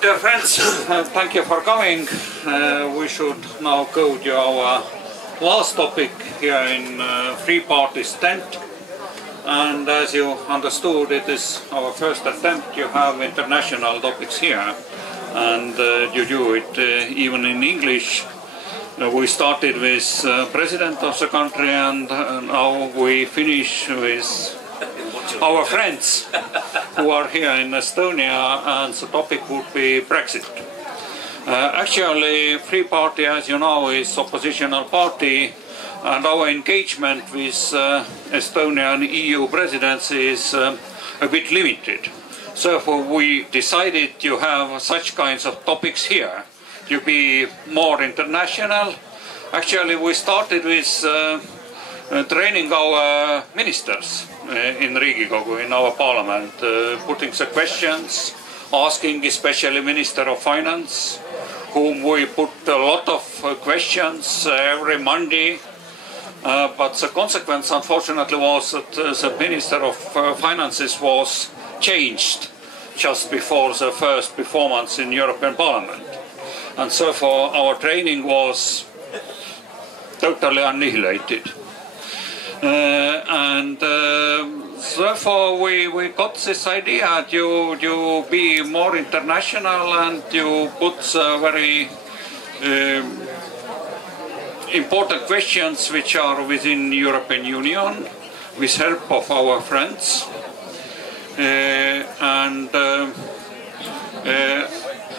dear friends, thank you for coming. We should now go to our last topic here in Three Parties tent. And as you understood, it is our first attempt to have international topics here. And you do it even in English. We started with President of the country, and now we finish with our friends who are here in Estonia, and the topic would be Brexit. Actually, Free Party, as you know, is oppositional party, and our engagement with Estonian EU presidency is a bit limited. Therefore, we decided to have such kinds of topics here to be more international. Actually, we started with training our ministers in Riigikogu, in our parliament, putting the questions, asking especially Minister of Finance, whom we put a lot of questions every Monday. But the consequence, unfortunately, was that the Minister of Finances was changed just before the first performance in European Parliament. And therefore, our training was totally annihilated. Therefore we got this idea to be more international and to put very important questions which are within European Union with help of our friends.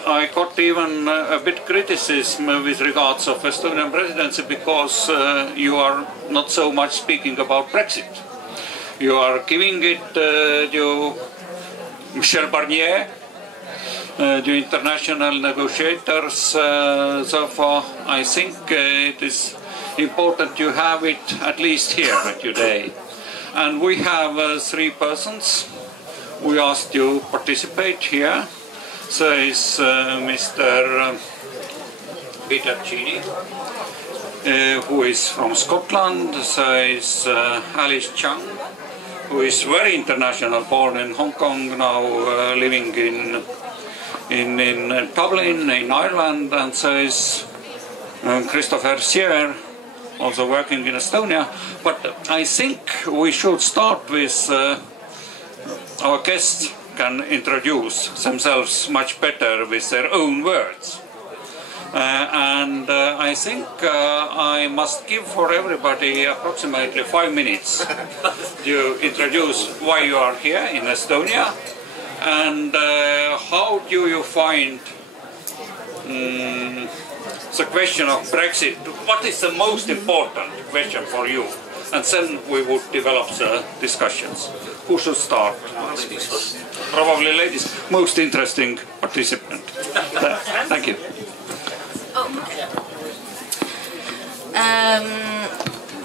I got even a bit criticism with regards of Estonian presidency because you are not so much speaking about Brexit. You are giving it to Michel Barnier, the international negotiators. Therefore, I think it is important to have it at least here today. And we have 3 persons we asked to participate here. There is Mr. Peter Cheney, who is from Scotland. There is Alice Chung, who is very international, born in Hong Kong, now living in Dublin, in Ireland. And there is Christopher Siever, also working in Estonia. But I think we should start with our guests can introduce themselves much better with their own words. I think I must give for everybody approximately 5 minutes to introduce why you are here in Estonia and how do you find the question of Brexit. What is the most important question for you? And then we would develop the discussions. Who should start? Ladies first. Probably ladies. Most interesting participant. Thank you.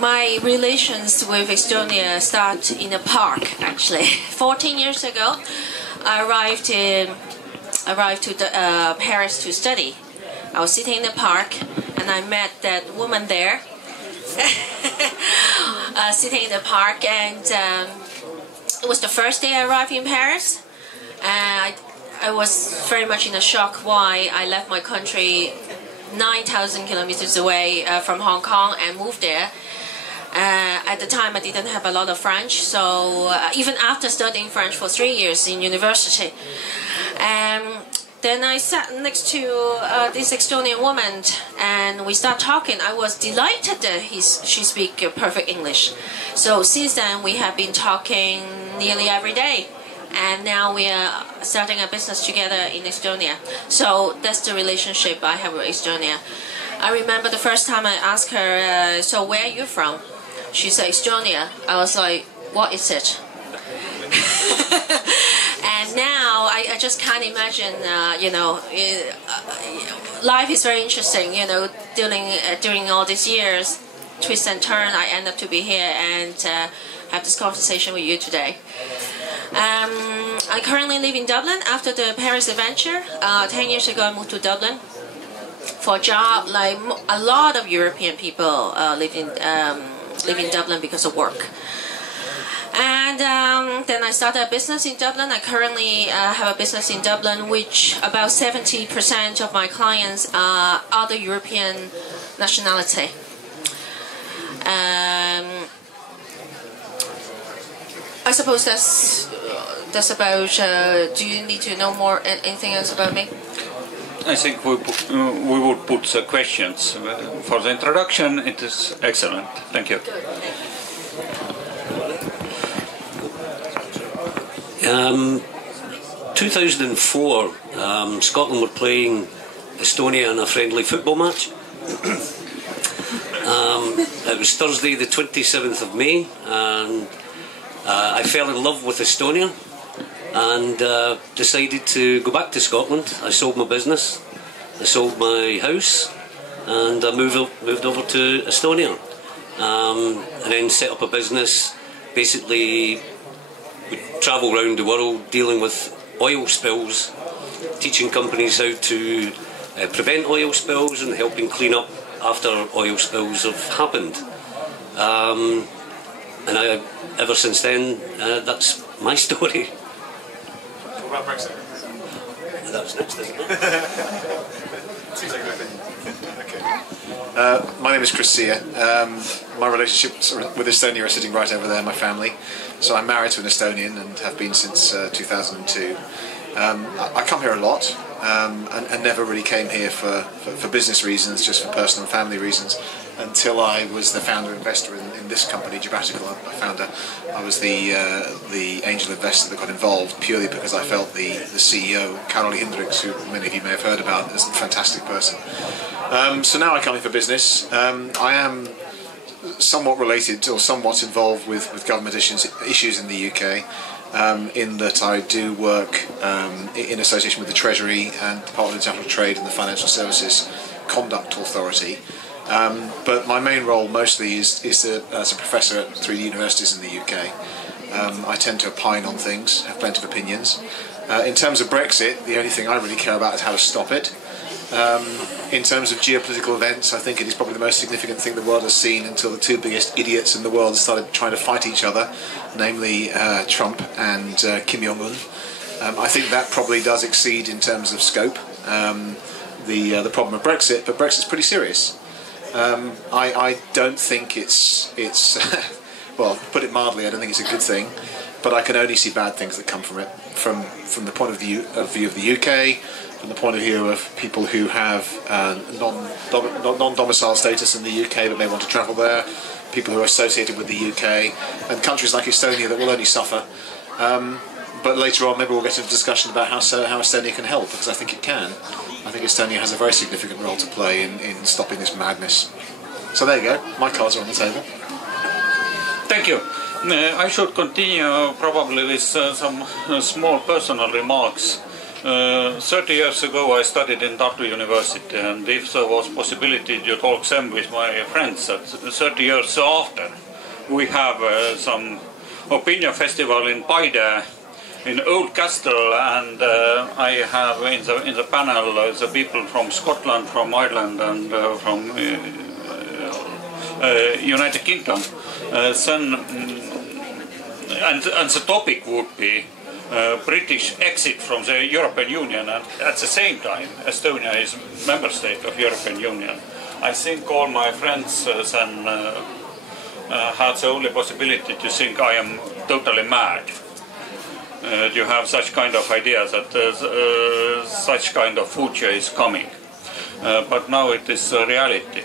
My relations with Estonia start in a park, actually. 14 years ago, I arrived to Paris to study. I was sitting in the park, and I met that woman there, sitting in the park, and it was the first day I arrived in Paris. I was very much in a shock why I left my country 9,000 kilometers away from Hong Kong and moved there. At the time I didn't have a lot of French, so even after studying French for 3 years in university. Then I sat next to this Estonian woman and we started talking. I was delighted that she speaks perfect English. So since then we have been talking nearly every day. And now we are starting a business together in Estonia. So that's the relationship I have with Estonia. I remember the first time I asked her, so where are you from? She said, Estonia. I was like, what is it? And now I just can't imagine, life is very interesting, during all these years, twist and turn, I end up to be here and have this conversation with you today. I currently live in Dublin after the Paris adventure. 10 years ago I moved to Dublin for a job. Like a lot of European people live in Dublin because of work. And And then I started a business in Dublin. I currently have a business in Dublin, which about 70% of my clients are other European nationality. I suppose that's about. Do you need to know more? Anything else about me? I think we would put the questions for the introduction. It is excellent. Thank you. 2004, Scotland were playing Estonia in a friendly football match. It was Thursday the 27th of May, and I fell in love with Estonia and decided to go back to Scotland. I sold my business, I sold my house, and I moved over to Estonia, and then set up a business. Basically, we travel around the world dealing with oil spills, teaching companies how to prevent oil spills and helping clean up after oil spills have happened. And ever since then, that's my story. What about Brexit? That's next, isn't it? Seems like a good thing. Okay. My name is Chris Sear. My relationship with Estonia is sitting right over there, my family. So I'm married to an Estonian and have been since 2002. I come here a lot and never really came here for business reasons, just for personal and family reasons, until I was the founder investor in this company, Jabatical. I was the angel investor that got involved purely because I felt the CEO, Karol Hendricks, who many of you may have heard about, is a fantastic person. So now I come here for business. I am somewhat related or somewhat involved with government issues in the UK, in that I do work in association with the Treasury and Department of International Trade and the Financial Services Conduct Authority. But my main role mostly is as a professor at 3 universities in the UK. I tend to opine on things, have plenty of opinions. In terms of Brexit, the only thing I really care about is how to stop it. In terms of geopolitical events, I think it is probably the most significant thing the world has seen until the two biggest idiots in the world started trying to fight each other, namely Trump and Kim Jong-un. I think that probably does exceed in terms of scope the problem of Brexit, but Brexit's pretty serious. I don't think it's well, put it mildly, I don't think it's a good thing, but I can only see bad things that come from it, from the point of view of the UK, from the point of view of people who have non-domicile status in the UK but may want to travel there, people who are associated with the UK, and countries like Estonia that will only suffer. But later on maybe we'll get into a discussion about how Estonia can help, because I think it can. I think Estonia has a very significant role to play in stopping this madness. So there you go, my cards are on the table. Thank you. I should continue probably with some small personal remarks. 30 years ago I studied in Tartu University, and if there was possibility to talk some with my friends, that 30 years after we have some opinion festival in Paide, in Old Castle, and I have in the panel the people from Scotland, from Ireland, and from United Kingdom. And the topic would be British exit from the European Union, and at the same time Estonia is a member state of European Union. I think all my friends then had the only possibility to think I am totally mad. You have such kind of idea that such kind of future is coming, but now it is reality.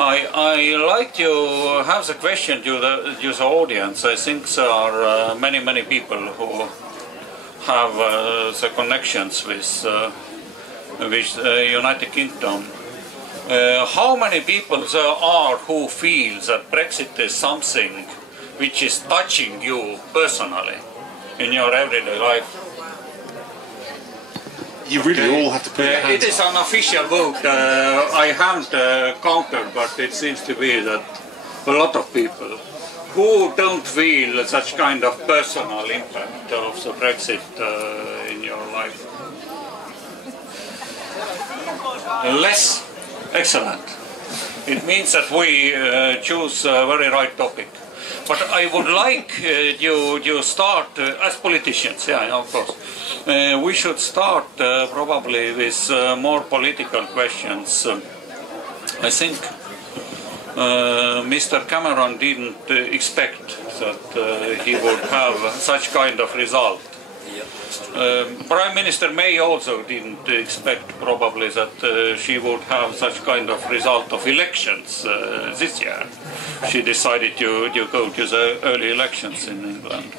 I like to have the question to the audience. I think there are many people who have the connections with United Kingdom. How many people there are who feel that Brexit is something which is touching you personally in your everyday life? You really all have to put your hands It is an official vote. I haven't counted, but it seems to be that a lot of people who don't feel such kind of personal impact of the Brexit in your life. Less. Excellent. It means that we choose a very right topic. But I would like you start as politicians. Yeah, of course. We should start probably with more political questions. I think Mr. Cameron didn't expect that he would have such kind of result. Prime Minister May also didn't expect probably that she would have such kind of result of elections this year. She decided to go to the early elections in England.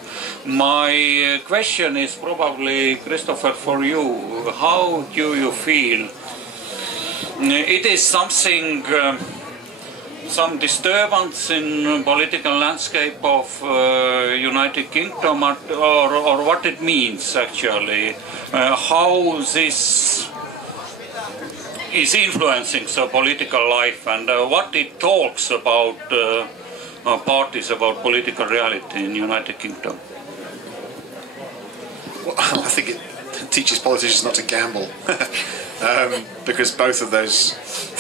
My question is probably, Christopher, for you. How do you feel? It is something... some disturbance in political landscape of United Kingdom, or what it means actually, how this is influencing the political life, and what it talks about parties, about political reality in United Kingdom. Well, I think it teaches politicians not to gamble, because both of those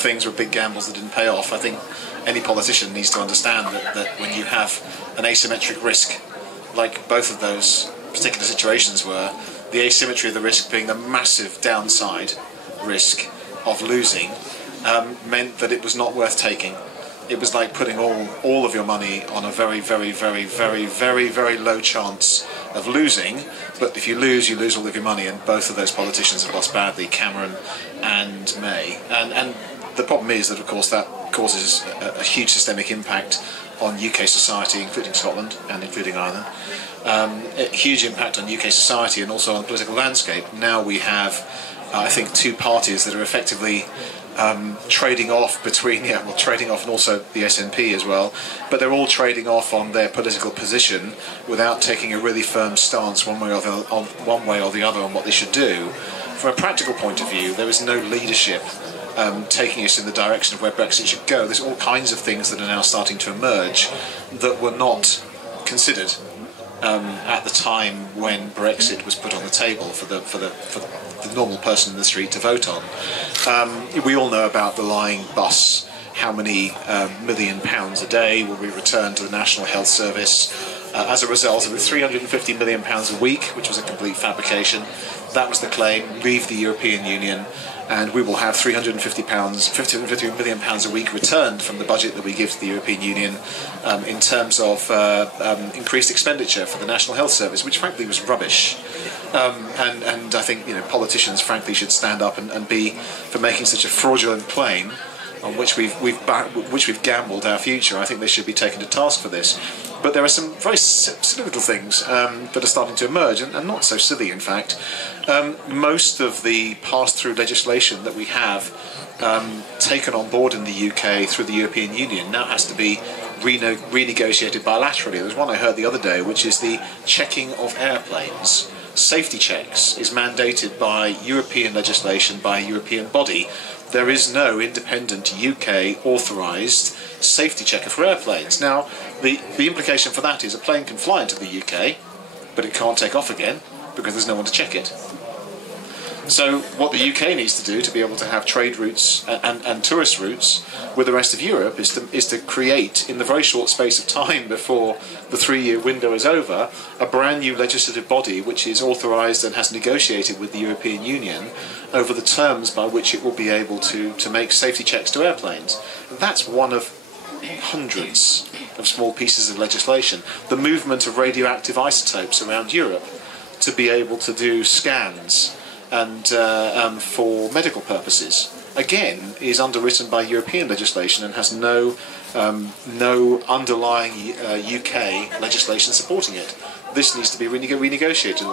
things were big gambles that didn't pay off. I think any politician needs to understand that when you have an asymmetric risk, like both of those particular situations were, the asymmetry of the risk being the massive downside risk of losing, meant that it was not worth taking. It was like putting all of your money on a very, very, very, very, very, very low chance of losing. But if you lose all of your money, and both of those politicians have lost badly, Cameron and May. And the problem is that, of course, that causes a huge systemic impact on UK society, including Scotland and including Ireland. A huge impact on UK society and also on the political landscape. Now we have, I think, two parties that are effectively trading off between, trading off, and also the SNP as well, but they're all trading off on their political position without taking a really firm stance one way or the other on what they should do. From a practical point of view, there is no leadership taking us in the direction of where Brexit should go. There's all kinds of things that are now starting to emerge that were not considered at the time when Brexit was put on the table for the normal person in the street to vote on. We all know about the lying bus. How many £1 million a day will be returned to the National Health Service as a result of the £350 million a week, which was a complete fabrication. That was the claim. Leave the European Union, and we will have £350 million a week returned from the budget that we give to the European Union in terms of increased expenditure for the National Health Service, which frankly was rubbish. And I think politicians frankly should stand up and be for making such a fraudulent claim on which we've gambled our future. I think they should be taken to task for this. But there are some very silly little things that are starting to emerge, and not so silly in fact. Most of the pass-through legislation that we have taken on board in the UK through the European Union now has to be renegotiated bilaterally. There's one I heard the other day, which is the checking of airplanes. Safety checks is mandated by European legislation, by a European body. There is no independent UK authorised safety checker for airplanes. Now, the implication for that is a plane can fly into the UK, but it can't take off again because there's no one to check it. So what the UK needs to do to be able to have trade routes and tourist routes with the rest of Europe is to create, in the very short space of time before the 3-year window is over, a brand new legislative body which is authorised and has negotiated with the European Union over the terms by which it will be able to make safety checks to airplanes. That's one of hundreds of small pieces of legislation. The movement of radioactive isotopes around Europe to be able to do scans and for medical purposes, again, is underwritten by European legislation and has no underlying UK legislation supporting it. This needs to be renegotiated,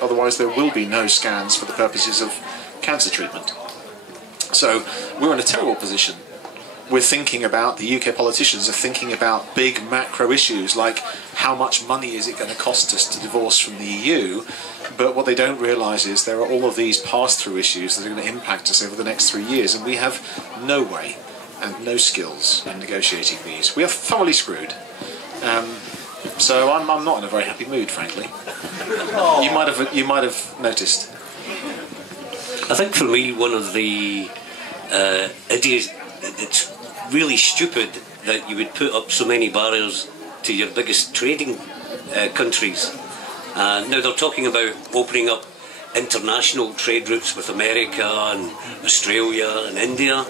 otherwise there will be no scans for the purposes of cancer treatment. So we're in a terrible position. We're thinking about, the UK politicians are thinking about big macro issues like how much money is it going to cost us to divorce from the EU, but what they don't realise is there are all of these pass-through issues that are going to impact us over the next 3 years, and we have no way and no skills in negotiating these. We are thoroughly screwed. So I'm not in a very happy mood, frankly. You might have noticed. I think for me, one of the ideas, it's really stupid that you would put up so many barriers to your biggest trading countries. Now they're talking about opening up international trade routes with America and Australia and India,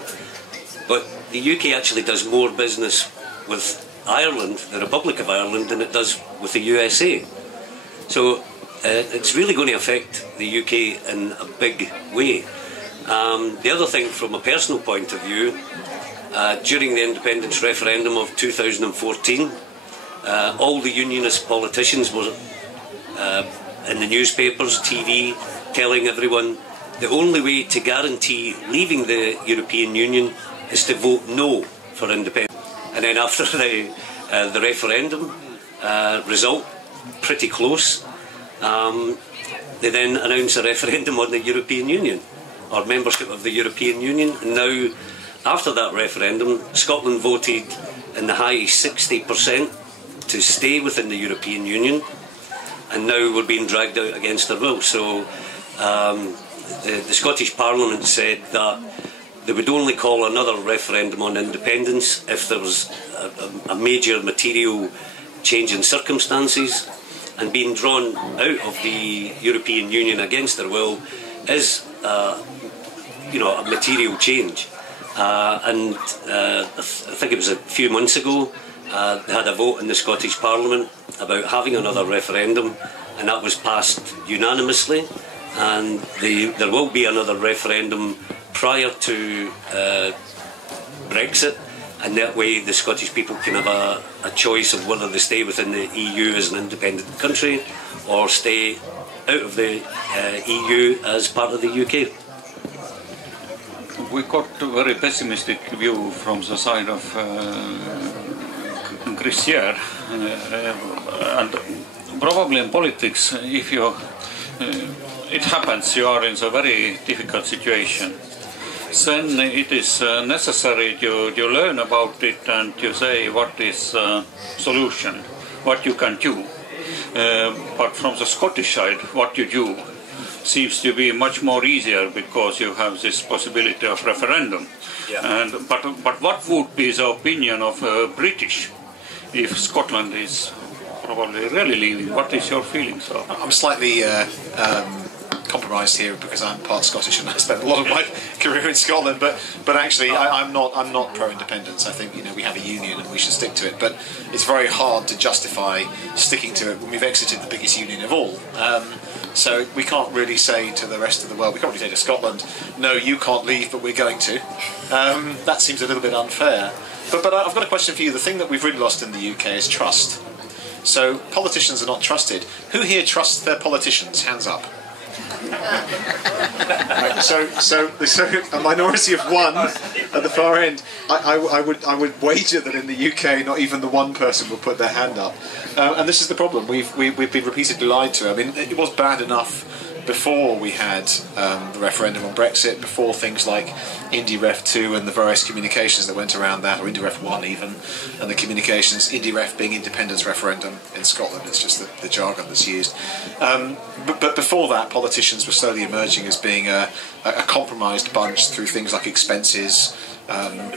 but the UK actually does more business with Ireland, the Republic of Ireland, than it does with the USA. So it's really going to affect the UK in a big way. The other thing, from a personal point of view, during the independence referendum of 2014, all the unionist politicians were in the newspapers, TV, telling everyone the only way to guarantee leaving the European Union is to vote no for independence. And then after the referendum result, pretty close, they then announced a referendum on the European Union, or membership of the European Union. And now, after that referendum, Scotland voted in the high 60% to stay within the European Union, and now we're being dragged out against their will. So the Scottish Parliament said that they would only call another referendum on independence if there was a major material change in circumstances, and being drawn out of the European Union against their will is a material change. And I think it was a few months ago, they had a vote in the Scottish Parliament about having another referendum, and that was passed unanimously, and there will be another referendum prior to Brexit, and that way the Scottish people can have a choice of whether they stay within the EU as an independent country or stay out of the EU as part of the UK. We got a very pessimistic view from the side of Chris here, and probably in politics, if you it happens, you are in a very difficult situation, then it is necessary you learn about it and you say what is solution, what you can do. But from the Scottish side, what you do seems to be much more easier because you have this possibility of referendum. Yeah. But what would be the opinion of British if Scotland is probably really leaving? What is your feeling? So I'm slightly compromised here because I'm part Scottish and I spent a lot of my career in Scotland. But actually, I'm not pro-independence. I think we have a union and we should stick to it. But it's very hard to justify sticking to it when we've exited the biggest union of all. So we can't really say to the rest of the world, we can't really say to Scotland, no, you can't leave, but we're going to. That seems a little bit unfair. But I've got a question for you. The thing that we've really lost in the UK is trust. So politicians are not trusted. Who here trusts their politicians? Hands up. Right, so a minority of one at the far end. I would wager that in the UK, not even the one person will put their hand up. And this is the problem. We've been repeatedly lied to. I mean, it was bad enough before we had the referendum on Brexit, before things like IndyRef 2 and the various communications that went around that, or IndyRef 1 even, and the communications, IndyRef being independence referendum in Scotland, it's just the jargon that's used. But before that, politicians were slowly emerging as being a compromised bunch through things like expenses,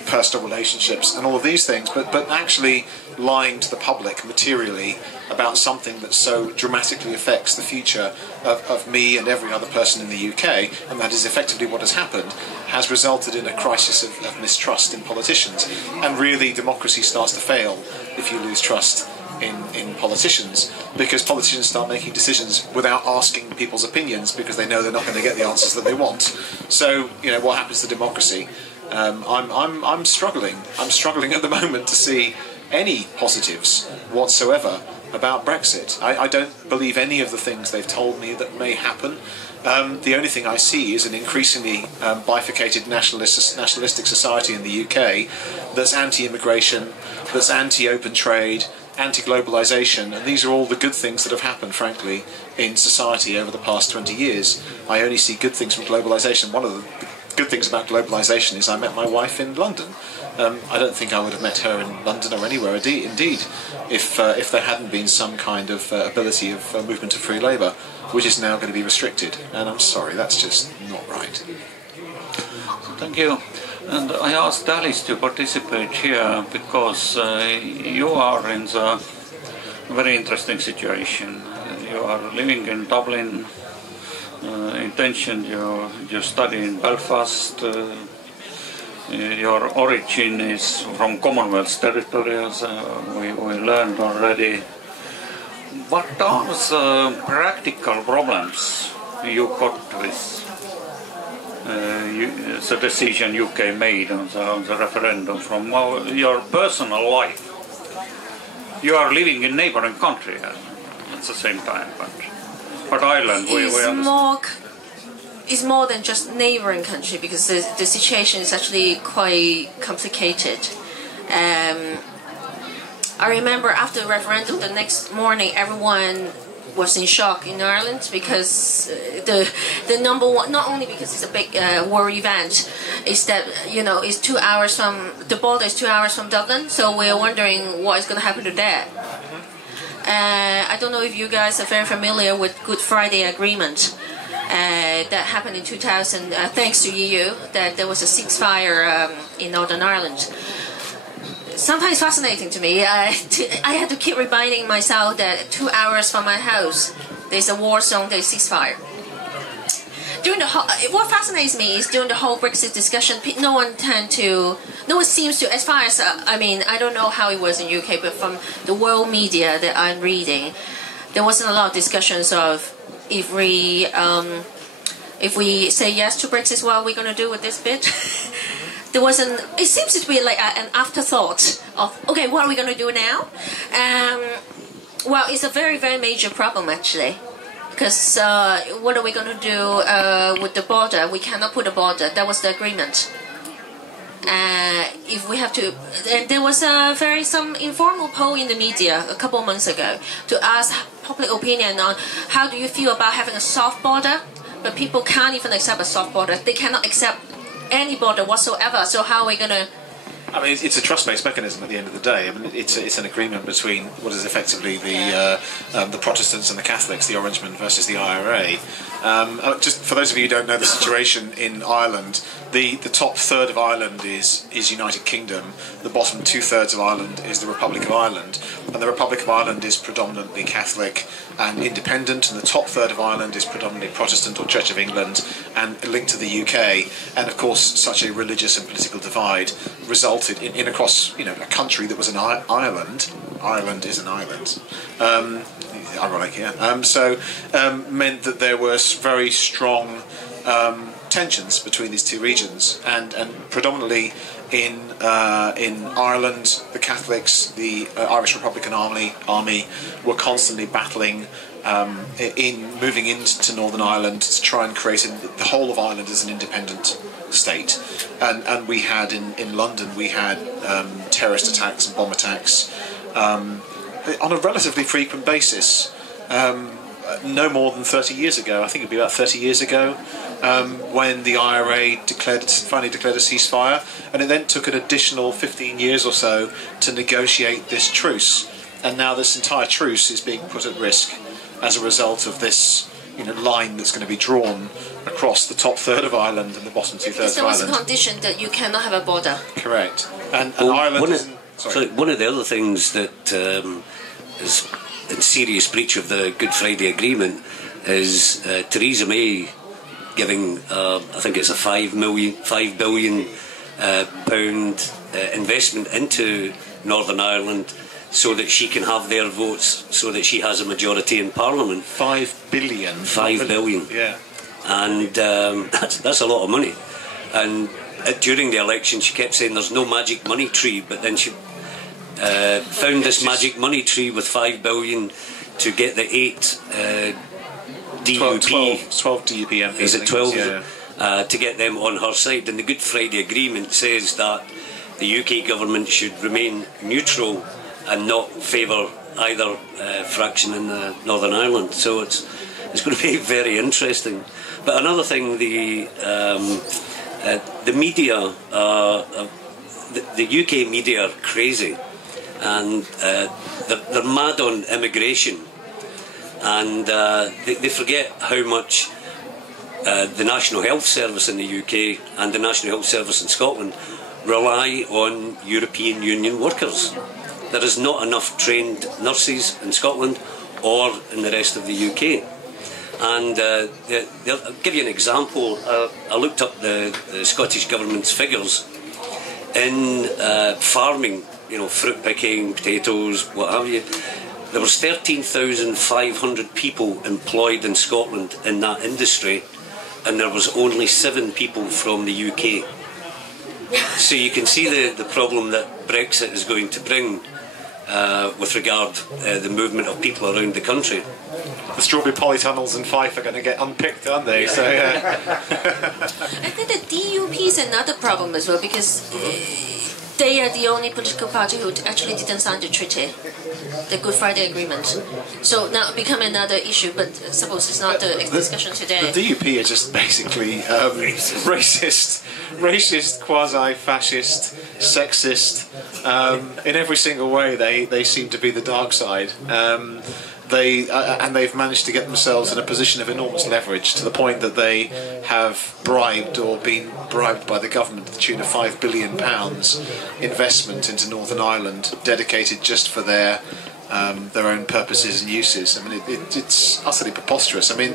personal relationships and all of these things, but actually lying to the public materially about something that so dramatically affects the future of me and every other person in the UK, and that is effectively what has happened, has resulted in a crisis of mistrust in politicians. And really, democracy starts to fail if you lose trust in politicians, because politicians start making decisions without asking people's opinions because they know they're not going to get the answers that they want. So, what happens to democracy? I'm struggling. I'm struggling at the moment to see any positives whatsoever about Brexit. I don't believe any of the things they've told me that may happen. The only thing I see is an increasingly bifurcated nationalistic society in the UK that's anti-immigration, that's anti-open trade, anti-globalisation, and these are all the good things that have happened, frankly, in society over the past 20 years. I only see good things from globalisation. One of the good things about globalisation is I met my wife in London. I don't think I would have met her in London or anywhere indeed if there hadn't been some kind of ability of movement of free labour, which is now going to be restricted. And I'm sorry, that's just not right. Thank you. And I asked Alice to participate here because you are in the very interesting situation. You are living in Dublin, intention you study in Belfast, your origin is from Commonwealth territory, as we learned already. What are the practical problems you got with the decision UK made on the referendum from your personal life? You are living in neighboring country at the same time, but Ireland, it's more than just neighboring country, because the situation is actually quite complicated. I remember after the referendum, the next morning, everyone was in shock in Ireland, because the number one, not only because it's a big war event, is that it's 2 hours from the border, is 2 hours from Dublin, so we're wondering what is going to happen to that. I don't know if you guys are very familiar with Good Friday Agreement that happened in 2000, thanks to EU, that there was a ceasefire in Northern Ireland. Sometimes fascinating to me. I had to keep reminding myself that 2 hours from my house, there's a war zone, there's ceasefire. What fascinates me is during the whole Brexit discussion, no one seems to, as far as, I don't know how it was in UK, but from the world media that I'm reading, there wasn't a lot of discussions of if we say yes to Brexit, what are we going to do with this bit? There wasn't. It seems to be like an afterthought of, okay, what are we going to do now? Well, it's a very, very major problem actually, because what are we going to do with the border? We cannot put a border. That was the agreement. If we have to, there was some informal poll in the media a couple of months ago to ask public opinion on how do you feel about having a soft border, but people can't even accept a soft border. They cannot accept any border whatsoever. So how are we going to? I mean, it's a trust-based mechanism at the end of the day. I mean, it's an agreement between what is effectively the Protestants and the Catholics, the Orangemen versus the IRA. Just for those of you who don't know the situation in Ireland, the top third of Ireland is United Kingdom. The bottom 2/3 of Ireland is the Republic of Ireland, and the Republic of Ireland is predominantly Catholic and independent, and the top third of Ireland is predominantly Protestant or Church of England and linked to the UK. And of course, such a religious and political divide resulted in across a country that was an island. Ireland is an island. Ironic, yeah. So meant that there was very strong tensions between these two regions, and predominantly in Ireland, the Catholics, the Irish Republican Army were constantly battling in moving into Northern Ireland to try and create the whole of Ireland as an independent state. And we had in London, we had terrorist attacks and bomb attacks on a relatively frequent basis. No more than 30 years ago, I think it'd be about 30 years ago, when the IRA finally declared a ceasefire, and it then took an additional 15 years or so to negotiate this truce. And now this entire truce is being put at risk as a result of this line that's going to be drawn across the top third of Ireland and the bottom 2/3 of Ireland. There was a condition that you cannot have a border. Correct. And Ireland one of the other things that is in serious breach of the Good Friday Agreement is Theresa May giving, I think it's a £5 billion investment into Northern Ireland so that she can have their votes, so that she has a majority in Parliament. 5 billion. 5 billion. Yeah. And that's a lot of money. And during the election, she kept saying there's no magic money tree, but then she found this magic money tree with 5 billion to get the 8 DUP. 12 DUP MPs. Is it 12? Yeah. To get them on her side. And the Good Friday Agreement says that the UK government should remain neutral and not favour either fraction in Northern Ireland. So it's going to be very interesting. But another thing, the media, the UK media are crazy, and they're mad on immigration, and they forget how much the National Health Service in the UK and the National Health Service in Scotland rely on European Union workers. there is not enough trained nurses in Scotland or in the rest of the UK. And I'll give you an example. I looked up the Scottish Government's figures in farming, you know, fruit picking, potatoes, what have you. There was 13,500 people employed in Scotland in that industry, and there was only 7 people from the UK. So you can see the problem that Brexit is going to bring with regard the movement of people around the country. The strawberry polytunnels in Fife are going to get unpicked, aren't they? So, I think the DUP is another problem as well, because they are the only political party who actually didn't sign the treaty, the Good Friday Agreement. So now become another issue, but suppose it's not the discussion today. The DUP are just basically racist, quasi-fascist, sexist. In every single way, they seem to be the dark side. And they've managed to get themselves in a position of enormous leverage, to the point that they have bribed or been bribed by the government to the tune of £5 billion investment into Northern Ireland, dedicated just for their own purposes and uses. I mean, it's utterly preposterous. I mean,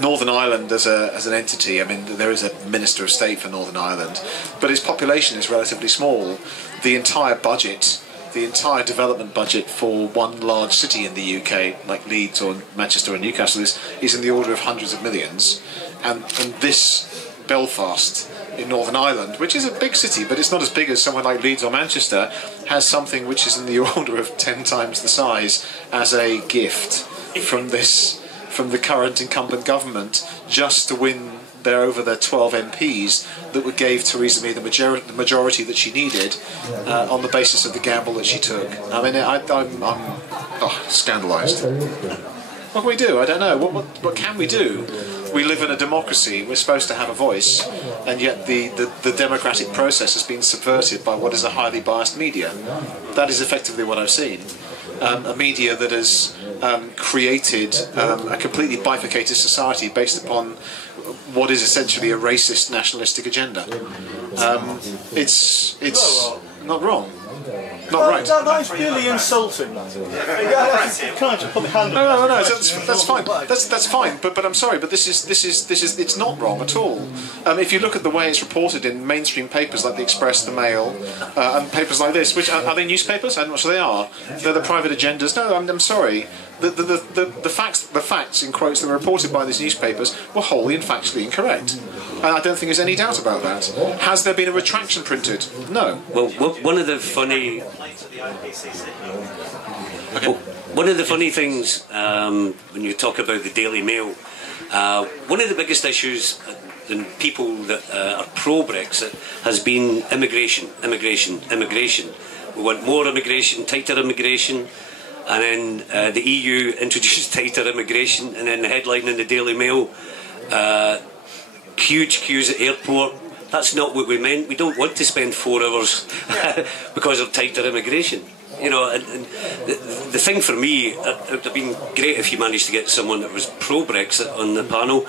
Northern Ireland as an entity, I mean, there is a Minister of State for Northern Ireland, but its population is relatively small. The entire budget, the entire development budget for one large city in the UK, like Leeds or Manchester or Newcastle, is in the order of hundreds of millions. And this Belfast in Northern Ireland, which is a big city, but it's not as big as somewhere like Leeds or Manchester, has something which is in the order of 10 times the size as a gift from the current incumbent government, just to win over their 12 MPs that gave Theresa May the majority that she needed on the basis of the gamble that she took. I mean, I'm scandalised. What can we do? I don't know. What can we do? We live in a democracy. We're supposed to have a voice, and yet the democratic process has been subverted by what is a highly biased media. That is effectively what I've seen. A media that has created a completely bifurcated society based upon what is essentially a racist, nationalistic agenda. It's not wrong. Not right. That is really insulting. Can I just put my hand up? No. That's fine. That's fine. But I'm sorry. But this is it's not wrong at all. If you look at the way it's reported in mainstream papers like the Express, the Mail, and papers like this, which are they newspapers? I'm not sure they are. They're the private agendas. No, I'm sorry. The facts in quotes that were reported by these newspapers were wholly and factually incorrect. And I don't think there's any doubt about that. Has there been a retraction printed? No. Well, one of the funny things when you talk about the Daily Mail, one of the biggest issues in people that are pro-Brexit has been immigration. We want more immigration, tighter immigration, and then the EU introduced tighter immigration, and then the headline in the Daily Mail, huge queues at airport. That's not what we meant. We don't want to spend 4 hours because of tighter immigration. You know, and the thing for me, it would have been great if you managed to get someone that was pro-Brexit on the panel.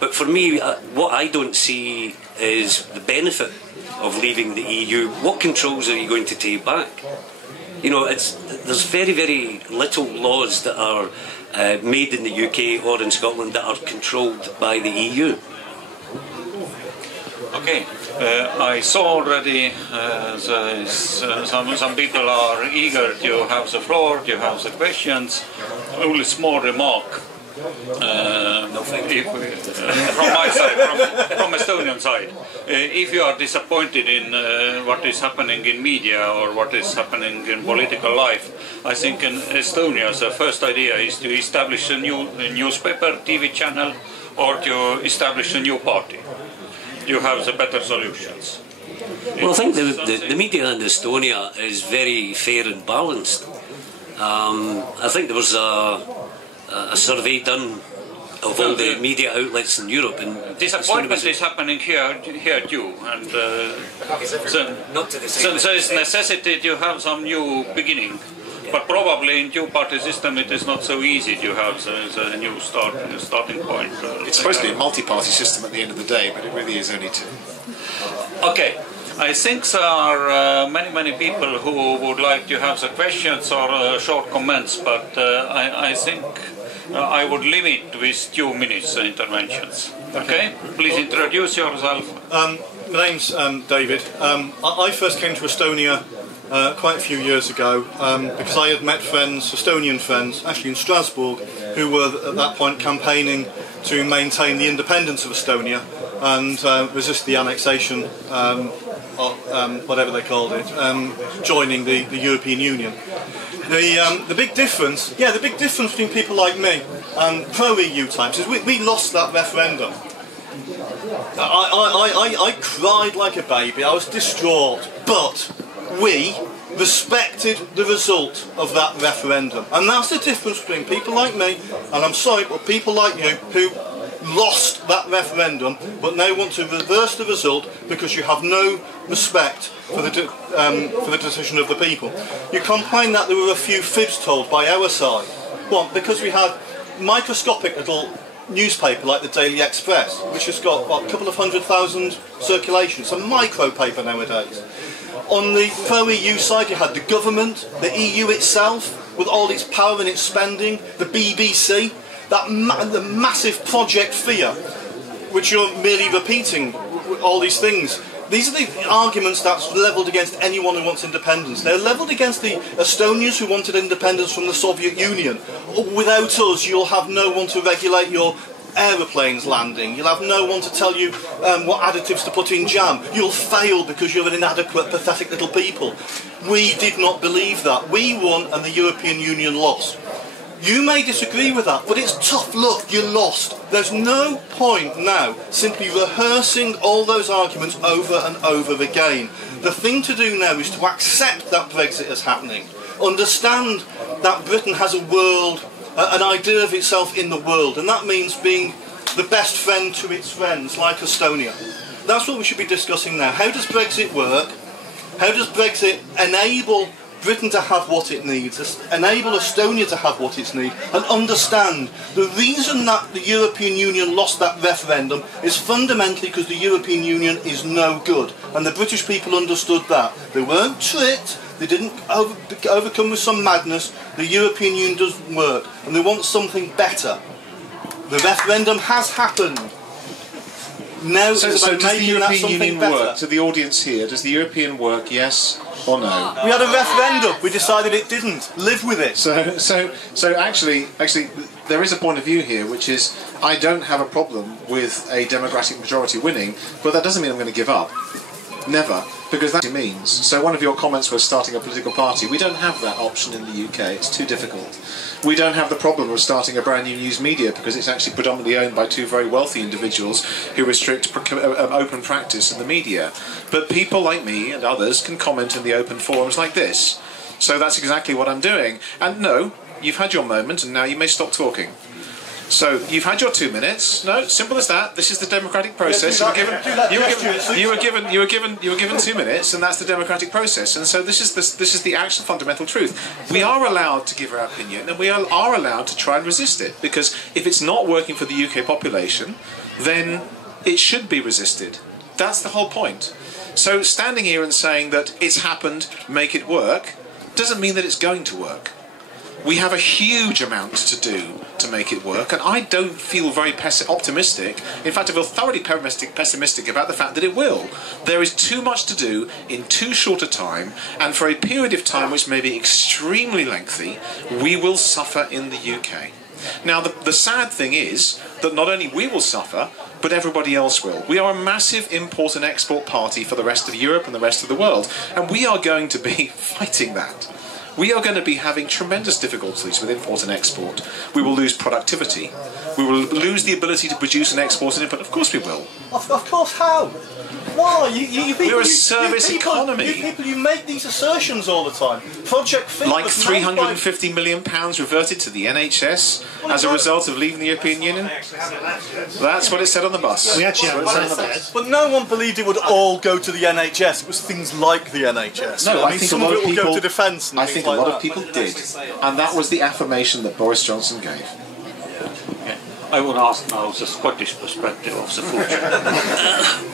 But for me, what I don't see is the benefit of leaving the EU. What controls are you going to take back? You know, there's very, very little laws that are made in the UK or in Scotland that are controlled by the EU. Okay, I saw already some people are eager to have the floor, to have the questions. Only small remark from my side, from Estonian side. If you are disappointed in what is happening in media or what is happening in political life, I think in Estonia the first idea is to establish a new newspaper, TV channel, or to establish a new party. You have the better solutions. Well, I think the media in Estonia is very fair and balanced. I think there was a survey done of all the media outlets in Europe, and disappointment is happening here too, and since there is necessity to have some new beginning. But probably in two-party system it is not so easy to have the new starting point. It's supposed to be a multi-party system at the end of the day, but it really is only 2. Okay, I think there are many people who would like to have the questions or short comments, but I think I would limit with 2 minutes the interventions. Okay? Please introduce yourself. My name's David. I first came to Estonia quite a few years ago because I had met friends, Estonian friends, actually in Strasbourg, who were at that point campaigning to maintain the independence of Estonia and resist the annexation, whatever they called it, joining the European Union. The big difference, the big difference between people like me and pro-EU types is we lost that referendum. I cried like a baby, I was distraught, but we respected the result of that referendum. And that's the difference between people like me, and I'm sorry, but people like you who lost that referendum but now want to reverse the result because you have no respect for the decision of the people. You complain that there were a few fibs told by our side. Well, because we had microscopic little newspaper like the Daily Express, which has got what, a couple of 100,000 circulations, a micro paper nowadays. On the pro-EU side you had the government, the EU itself, with all its power and its spending, the BBC, the massive Project Fear, which you're merely repeating, all these things. These are the arguments that's levelled against anyone who wants independence. They're levelled against the Estonians who wanted independence from the Soviet Union. Without us, you'll have no one to regulate your aeroplanes landing. You'll have no one to tell you what additives to put in jam. You'll fail because you're an inadequate, pathetic little people. We did not believe that. We won and the European Union lost. You may disagree with that, but it's tough luck, you lost. There's no point now simply rehearsing all those arguments over and over again. The thing to do now is to accept that Brexit is happening. Understand that Britain has a world, an idea of itself in the world, and that means being the best friend to its friends, like Estonia. That's what we should be discussing now. How does Brexit work? How does Brexit enable Britain to have what it needs, enable Estonia to have what it needs, and understand the reason that the European Union lost that referendum is fundamentally because the European Union is no good, and the British people understood that. They weren't tricked, they didn't overcome with some madness. The European Union doesn't work, and they want something better. The referendum has happened. Now so it's about does the European Union better. work? To the audience here, does the European work, yes or no? We had a referendum. We decided it didn't. Live with it. So actually, there is a point of view here, which is I don't have a problem with a democratic majority winning, but that doesn't mean I'm going to give up. Never, because that means. So one of your comments was starting a political party. We don't have that option in the UK. It's too difficult. We don't have the problem of starting a brand new news media because it's actually predominantly owned by 2 very wealthy individuals who restrict open practice in the media. But people like me and others can comment in the open forums like this. So that's exactly what I'm doing. And no, you've had your moment and now you may stop talking. So you've had your 2 minutes. No, simple as that. This is the democratic process. You were given 2 minutes, and that's the democratic process. And so this is the actual fundamental truth. We are allowed to give our opinion, and we are allowed to try and resist it. Because if it's not working for the UK population, then it should be resisted. That's the whole point. So standing here and saying that it's happened, make it work, doesn't mean that it's going to work. We have a huge amount to do to make it work, and I don't feel very optimistic. In fact, I feel thoroughly pessimistic about the fact that it will. There is too much to do in too short a time, and for a period of time which may be extremely lengthy, we will suffer in the UK. Now, the sad thing is that not only we will suffer, but everybody else will. We are a massive import and export party for the rest of Europe and the rest of the world, and we are going to be fighting that. We are going to be having tremendous difficulties with import and export. We will lose productivity. We will lose the ability to produce and export and import. Of course we will. Of course, how? Why? We're a service economy. You make these assertions all the time. Project Fit like £350 million reverted to the NHS as a result of leaving the European Union. That's what it said on the bus. We actually have but no one believed it would all go to the NHS. It was things like the NHS. No, I think some of it will go to defence. I think a lot of people did, and that was the affirmation that Boris Johnson gave. I will ask now the Scottish perspective of the future.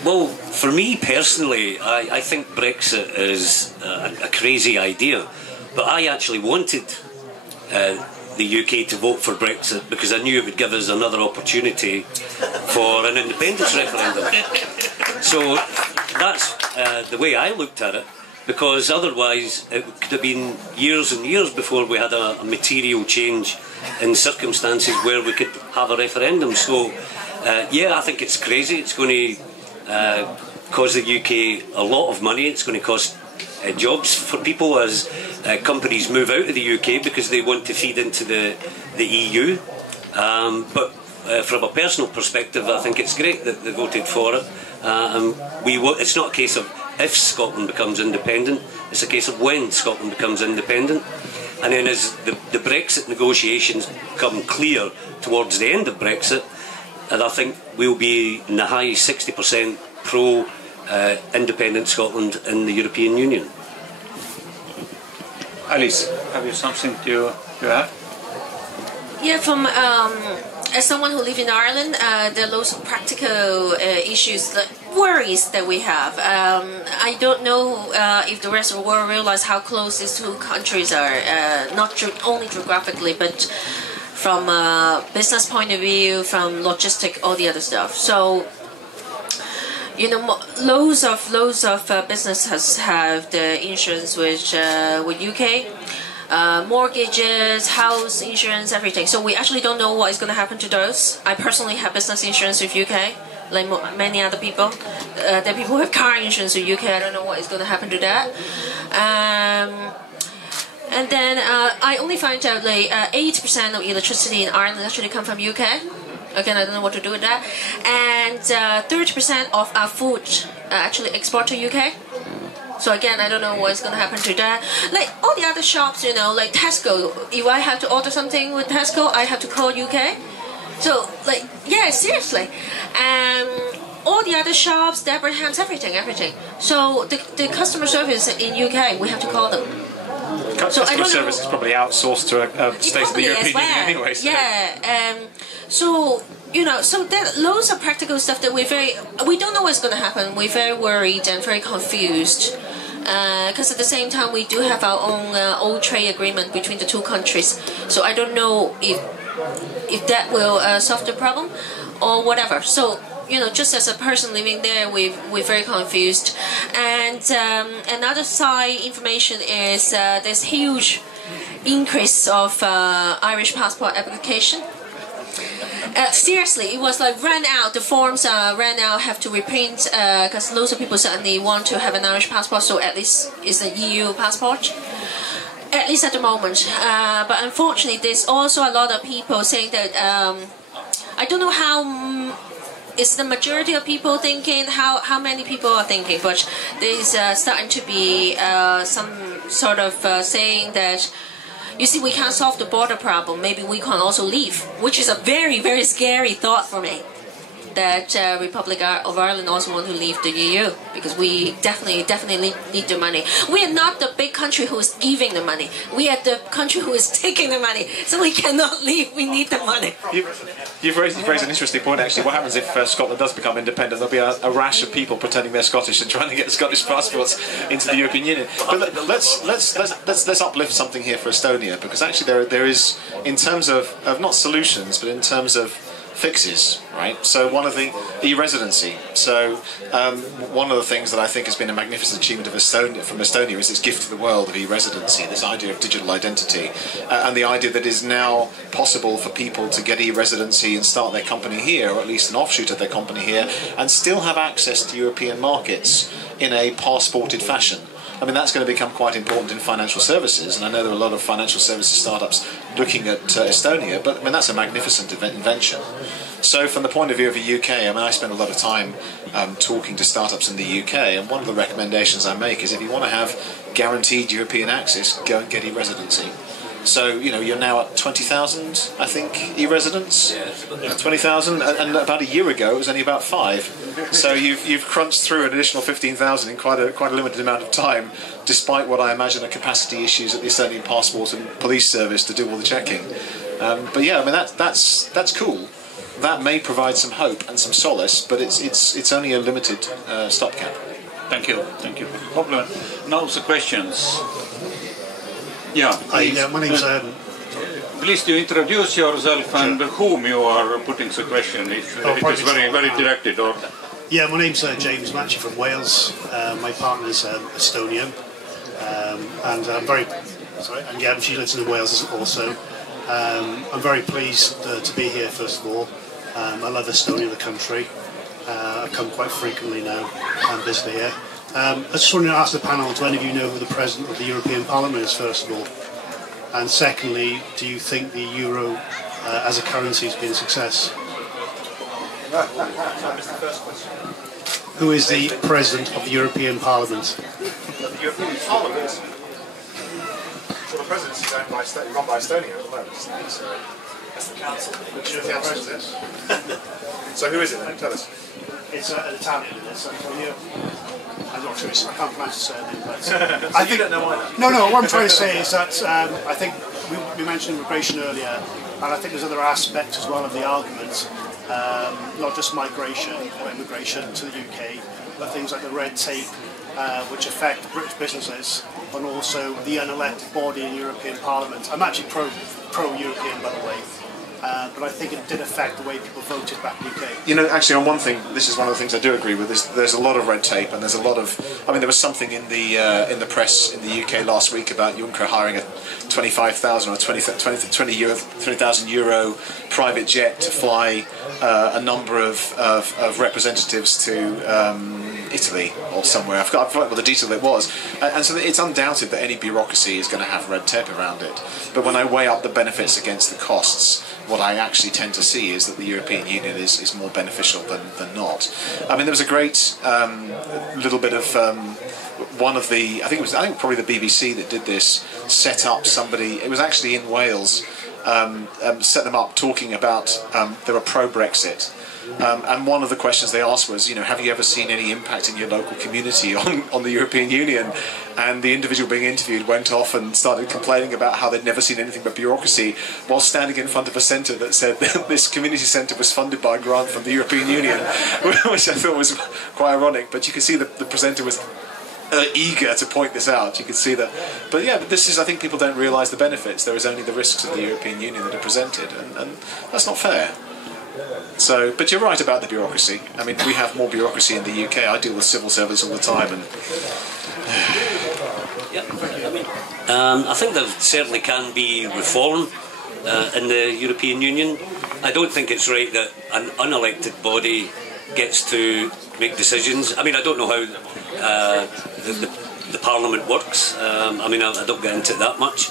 Well, For me personally, I think Brexit is a crazy idea, but I actually wanted the UK to vote for Brexit because I knew it would give us another opportunity for an independence referendum. So that's the way I looked at it, because otherwise it could have been years and years before we had a material change in circumstances where we could have a referendum. So yeah, I think it's crazy. It's going to cost the UK a lot of money. It's going to cost jobs for people as companies move out of the UK because they want to feed into the EU. But from a personal perspective, I think it's great that they voted for it. It's not a case of if Scotland becomes independent, it's a case of when Scotland becomes independent. And then as the Brexit negotiations become clear towards the end of Brexit, and I think we'll be in the high 60% pro independent Scotland in the European Union. Alice, have you something to add? Yeah, from as someone who lives in Ireland, there are lots of practical issues, worries that we have. I don't know if the rest of the world realize how close these two countries are, not only geographically, but from a business point of view, from logistic, all the other stuff. So, you know, loads of businesses have the insurance with UK. Mortgages, house insurance, everything. So we actually don't know what is going to happen to those. I personally have business insurance with UK, like many other people. There are people who have car insurance with UK. I don't know what is going to happen to that. And then I only find out like 80% of electricity in Ireland actually come from UK. Again, I don't know what to do with that. And 30% of our food actually export to UK. So again, I don't know what's going to happen to that. Like all the other shops, you know, like Tesco, if I have to order something with Tesco, I have to call UK. So, like, yeah, seriously. All the other shops, Debenhams, everything. So the customer service in UK, we have to call them. Customer service is probably outsourced to a state of the European Union anyway. So. Yeah. So, you know, so there are loads of practical stuff that we don't know what's going to happen. We're very worried and very confused. Because at the same time, we do have our own old trade agreement between the two countries. So I don't know if that will solve the problem or whatever. So, you know, just as a person living there, we're very confused. And another side information is there's huge increase of Irish passport application. Seriously, it was like ran out. The forms ran out. Have to reprint because loads of people suddenly want to have an Irish passport. So at least it's an EU passport. At least at the moment. But unfortunately, there's also a lot of people saying that I don't know how. It's the majority of people thinking, how many people are thinking, but there's starting to be some sort of saying that, you see, we can't solve the border problem, maybe we can also leave, which is a very, very scary thought for me, that Republic of Ireland also want to leave the EU, because we definitely need the money. We are not the big country who is giving the money. We are the country who is taking the money, so we cannot leave, we need the money. You've raised an interesting point, actually. What happens if Scotland does become independent? There'll be a rash of people pretending they're Scottish and trying to get Scottish passports into the European Union. But let's uplift something here for Estonia, because actually there is, in terms of not solutions, but in terms of fixes, right? So one of the e-residency. So one of the things that I think has been a magnificent achievement of Estonia is its gift to the world of e-residency, this idea of digital identity, and the idea that it is now possible for people to get e-residency and start their company here, or at least an offshoot of their company here, and still have access to European markets in a passported fashion. I mean, that's going to become quite important in financial services, and I know there are a lot of financial services startups looking at Estonia, but I mean, that's a magnificent invention. So from the point of view of the UK, I mean, I spend a lot of time talking to startups in the UK, and one of the recommendations I make is if you want to have guaranteed European access, go and get e-residency. So, you know, you're now at 20,000, I think, e-residents? Yeah, 20,000, and about a year ago it was only about 5. So you've crunched through an additional 15,000 in quite a limited amount of time, despite what I imagine are capacity issues at the Estonian passport and police service to do all the checking. But yeah, I mean, that's cool. that may provide some hope and some solace, but it's only a limited stopgap. Thank you. Thank you. Problem. Now the questions. Yeah. Hi, my name's. Please do introduce yourself and whom you are putting the question. If it is very directed. Or Yeah, my name's James, I'm actually from Wales. My partner's Estonian, and I'm very sorry. And yeah, she lives in Wales also. I'm very pleased to be here. First of all, I love Estonia, the country. I come quite frequently now and visit here. I just wanted to ask the panel: do any of you know who the President of the European Parliament is? First of all, and secondly, do you think the euro as a currency has been a success? Who is the President of the European Parliament? The European Parliament? Well, the presidency is run by Estonia at the moment. So that's the council. Which is the president. So who is it then? Tell us. It's an Italian, it's Antonio. I'm not sure, I can't pronounce his surname, but I think, you don't know either. No, what I'm trying to say is that I think we mentioned immigration earlier, and I think there's other aspects as well of the argument, not just migration or immigration to the UK, but things like the red tape, which affect British businesses, and also the unelected body in European Parliament. I'm actually pro-European, by the way. But I think it did affect the way people voted back in the UK. You know, actually, on one thing, this is one of the things I do agree with. There's a lot of red tape, and there's a lot of. I mean, there was something in the press in the UK last week about Juncker hiring a 25,000 or 20,000 euro private jet to fly a number of representatives to Italy or somewhere. I forgot what the detail it was. And so it's undoubted that any bureaucracy is going to have red tape around it. But when I weigh up the benefits against the costs, what I actually tend to see is that the European Union is more beneficial than not. I mean, there was a great little bit of one of the I think probably the BBC that did this set up somebody. It was actually in Wales. Set them up talking about they were pro-Brexit. And one of the questions they asked was, have you ever seen any impact in your local community on the European Union? And the individual being interviewed went off and started complaining about how they'd never seen anything but bureaucracy, while standing in front of a centre that said that this community centre was funded by a grant from the European Union, which I thought was quite ironic. But you could see that the presenter was eager to point this out. You could see that. But yeah, this is, I think people don't realise the benefits. There is only the risks of the European Union that are presented, and that's not fair. So, but you're right about the bureaucracy. I mean, we have more bureaucracy in the UK. I deal with civil servants all the time, and I think there certainly can be reform in the European Union. I don't think it's right that an unelected body gets to make decisions. I mean, I don't know how the Parliament works. I mean, I don't get into it that much.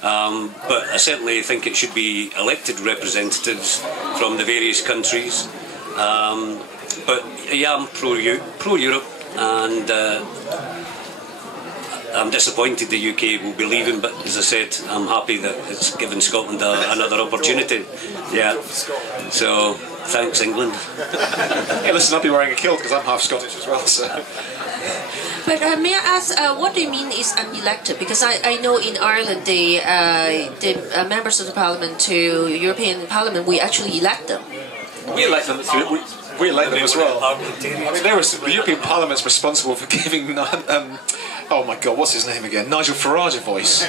But I certainly think it should be elected representatives from the various countries. But yeah, I'm pro-Europe, and I'm disappointed the UK will be leaving, but as I said, I'm happy that it's given Scotland another opportunity. Yeah. So, thanks, England. Hey, listen, I'll be wearing a kilt because I'm half Scottish as well, so... But may I ask, what do you mean is unelected? Because I know in Ireland, the members of the Parliament to European Parliament, we actually elect them. We elect them. We elect them as well. I mean, the European Parliament's responsible for giving. Oh my God, what's his name again? Nigel Farage a voice.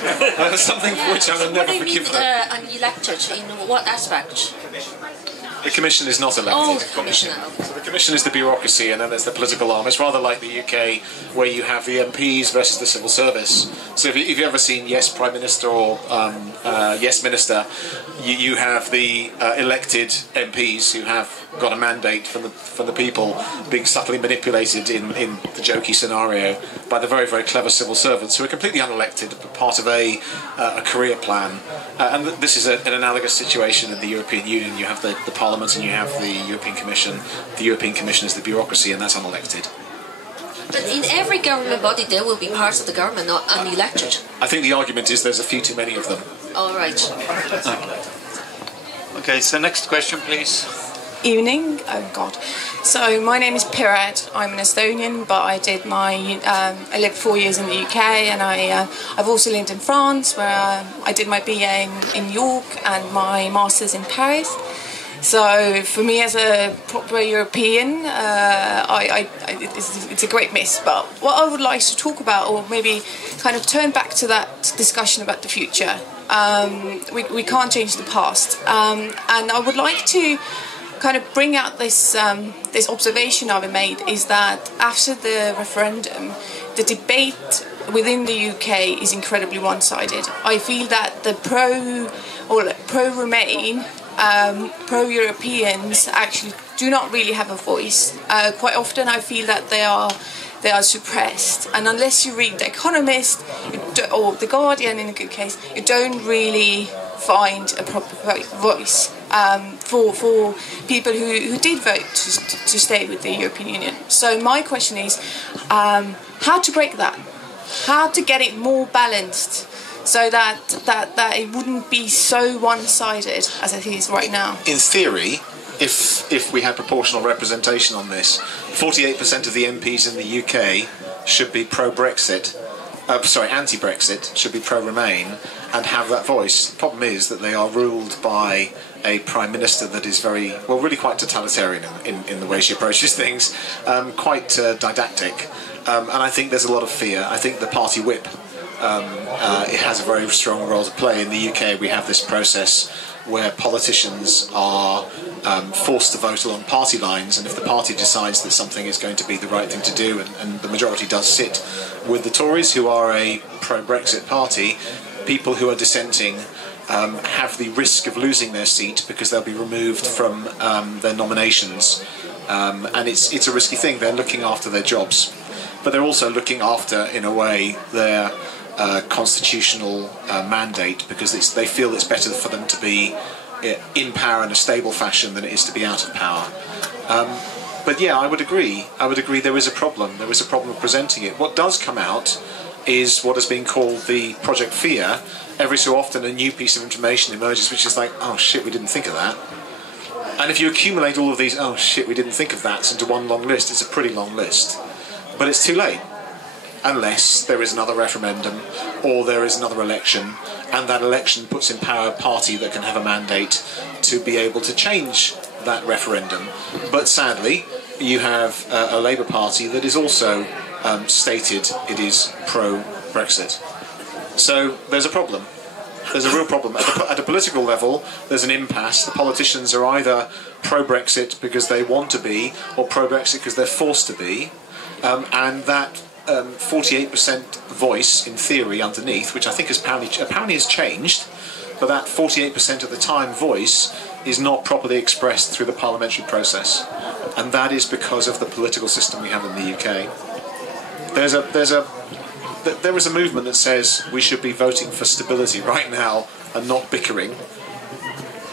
Something for which I will never forgive them. What do you mean unelected? In what aspect? The Commission is not elected. Oh, the Commission. So the Commission is the bureaucracy, and then there's the political arm. It's rather like the UK, where you have the MPs versus the civil service. So if you've ever seen Yes Prime Minister or Yes Minister, you have the elected MPs who have got a mandate from the people being subtly manipulated in the jokey scenario by the very, very clever civil servants who are completely unelected, but part of a career plan. And this is an analogous situation in the European Union. You have the Parliament and you have the European Commission. The European Commission is the bureaucracy, and that's unelected. But in every government body, there will be parts of the government not unelected. I think the argument is there's a few too many of them. All right. Okay, so next question, please. Evening. Oh God. So my name is Pirat. I'm an Estonian, but I lived 4 years in the UK, and I've also lived in France, where I did my BA in York and my Masters in Paris. So for me, as a proper European, it's a great miss. But what I would like to talk about, or maybe kind of turn back to that discussion about the future. We can't change the past, and I would like to kind of bring out this this observation I've made, is that after the referendum, the debate within the UK is incredibly one-sided. I feel that the pro-Remain, pro-Europeans actually do not really have a voice. Quite often I feel that they are suppressed, and unless you read The Economist or The Guardian in a good case, you don't really find a proper voice for people who did vote to stay with the European Union. So my question is, how to break that? How to get it more balanced, so that it wouldn't be so one-sided as it is right now? In theory, if we had proportional representation on this, 48% of the MPs in the UK should be pro-Brexit, anti-Brexit, should be pro-Remain, and have that voice. The problem is that they are ruled by a Prime Minister that is really quite totalitarian in the way she approaches things, quite didactic, and I think there's a lot of fear. I think the party whip it has a very strong role to play. In the UK, we have this process where politicians are forced to vote along party lines, and if the party decides that something is going to be the right thing to do, and the majority does sit with the Tories, who are a pro-Brexit party, people who are dissenting have the risk of losing their seat because they'll be removed from their nominations, and it's a risky thing. They're looking after their jobs, but they're also looking after, in a way, their constitutional mandate, because they feel it's better for them to be in power in a stable fashion than it is to be out of power. But yeah, I would agree there is a problem. There is a problem of presenting it. What does come out is what has been called the Project Fear. Every so often a new piece of information emerges which is like, oh shit, we didn't think of that. And if you accumulate all of these, oh shit, we didn't think of that, into one long list, it's a pretty long list. But it's too late. Unless there is another referendum or there is another election, and that election puts in power a party that can have a mandate to be able to change that referendum. But sadly, you have a Labour Party that is also stated it is pro-Brexit. So there's a problem. There's a real problem. At a political level, there's an impasse. The politicians are either pro-Brexit because they want to be, or pro-Brexit because they're forced to be, and that 48% voice, in theory, underneath, which I think apparently has changed, but that 48% of the time voice is not properly expressed through the parliamentary process, and that is because of the political system we have in the UK. There is a movement that says we should be voting for stability right now and not bickering.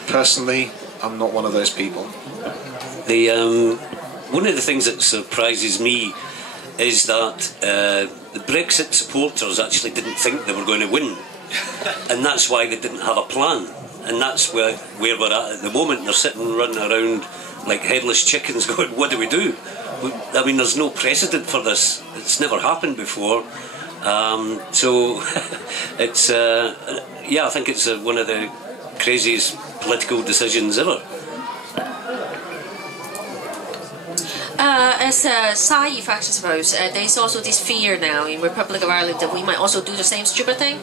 Personally, I'm not one of those people. One of the things that surprises me is that the Brexit supporters actually didn't think they were going to win, and that's why they didn't have a plan, and that's where we're at the moment. They're sitting running around like headless chickens going, what do we do? I mean, there's no precedent for this. It's never happened before. So it's I think it's one of the craziest political decisions ever. As a side effect, I suppose, there's also this fear now in Republic of Ireland that we might also do the same stupid thing.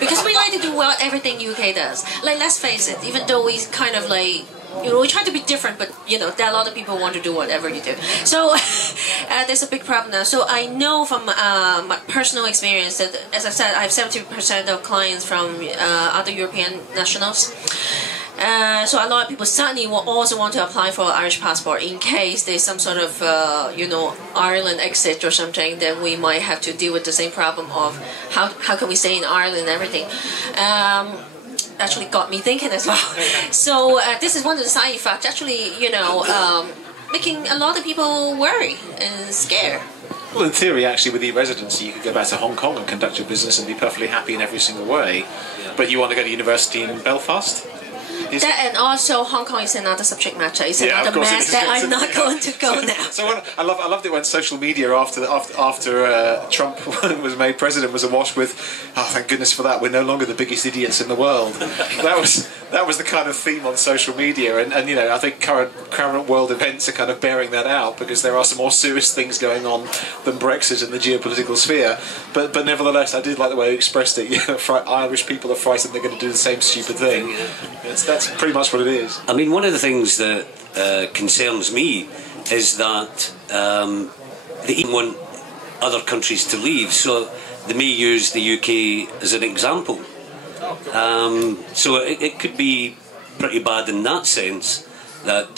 Because we like to do everything UK does. Like, let's face it, even though we kind of like, we try to be different, but, there are a lot of people who want to do whatever you do. So, there's a big problem now. So, I know from my personal experience that, as I said, I have 70% of clients from other European nationals. So a lot of people certainly will also want to apply for an Irish passport in case there's some sort of, Ireland exit or something. Then we might have to deal with the same problem of how can we stay in Ireland and everything. Actually got me thinking as well. So this is one of the side effects. Actually, making a lot of people worry and scared. Well, in theory, actually, with e-residency, you could go back to Hong Kong and conduct your business and be perfectly happy in every single way. But you want to go to university in Belfast? That and also Hong Kong is another subject matter. It's Yeah, of another course it mess is. that I'm not going to go now. So I loved it when social media after Trump was made president was awash with, oh, thank goodness for that, we're no longer the biggest idiots in the world. That was the kind of theme on social media, and you know, I think current world events are kind of bearing that out, because there are some more serious things going on than Brexit in the geopolitical sphere. But nevertheless, I did like the way you expressed it. You know, Irish people are frightened they're going to do the same stupid thing. That's pretty much what it is. I mean, one of the things that concerns me is that they even want other countries to leave, so they may use the UK as an example. So it could be pretty bad in that sense, that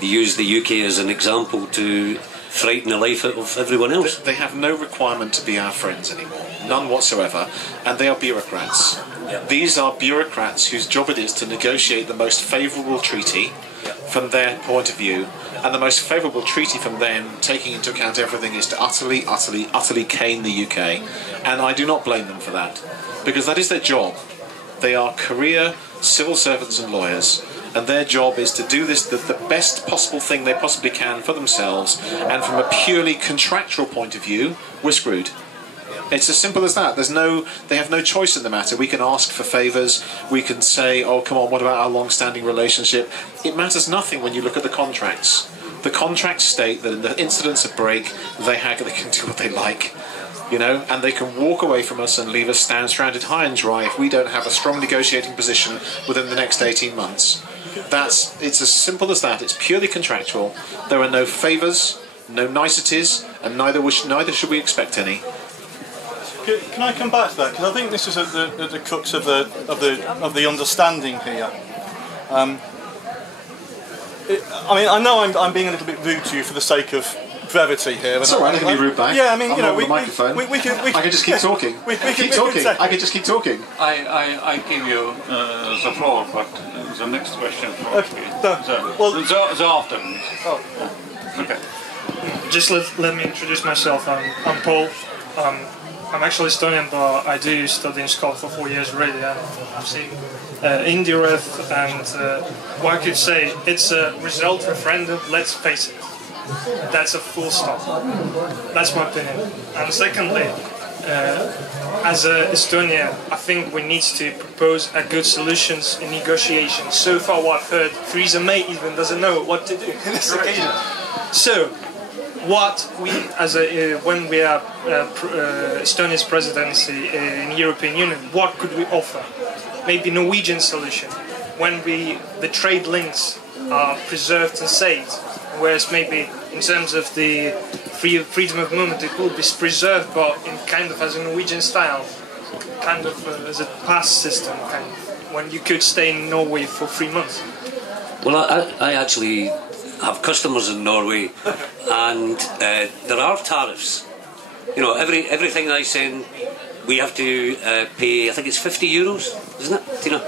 they use the UK as an example to frighten the life out of everyone else. They have no requirement to be our friends anymore, none whatsoever, and they are bureaucrats. Yeah. These are bureaucrats whose job it is to negotiate the most favourable treaty from their point of view, and the most favourable treaty from them, taking into account everything, is to utterly cane the UK, and I do not blame them for that, because that is their job. They are career civil servants and lawyers, and their job is to do this the best possible thing they possibly can for themselves, and from a purely contractual point of view, we're screwed. It's as simple as that. They have no choice in the matter. We can ask for favours, we can say, oh come on, what about our long-standing relationship? It matters nothing when you look at the contracts. The contracts state that in the incidents of break, they can do what they like. You know, and they can walk away from us and leave us stranded high and dry if we don't have a strong negotiating position within the next 18 months. It's as simple as that. It's purely contractual. There are no favours, no niceties, and neither should we expect any. Can I come back to that? Because I think this is at the crux of the understanding here. I mean, I know I'm being a little bit rude to you for the sake of brevity here. It's all right, I can be rude back. Yeah, I mean, you know, the microphone. I can just keep talking. I can just keep talking. I give you the floor, but the next question. Okay. The after. Oh. Okay. Just let me introduce myself. I'm Paul. I'm actually Estonian, but I do study in Scotland for 4 years already, and I've seen India, and what I could say, it's a result referendum, let's face it. That's a full stop. That's my opinion. And secondly, as Estonia, I think we need to propose a good solutions in negotiations. So far what I've heard, Theresa May even doesn't know what to do in this occasion. So, what we, when we are Estonia's presidency in European Union, what could we offer? Maybe Norwegian solution, when the trade links are preserved and saved, whereas maybe in terms of the freedom of movement it will be preserved, but in kind of as a Norwegian style, kind of as a pass system, kind of, when you could stay in Norway for 3 months. Well, I actually have customers in Norway, and there are tariffs. You know, everything I send, we have to pay. I think it's €50, isn't it, Tina?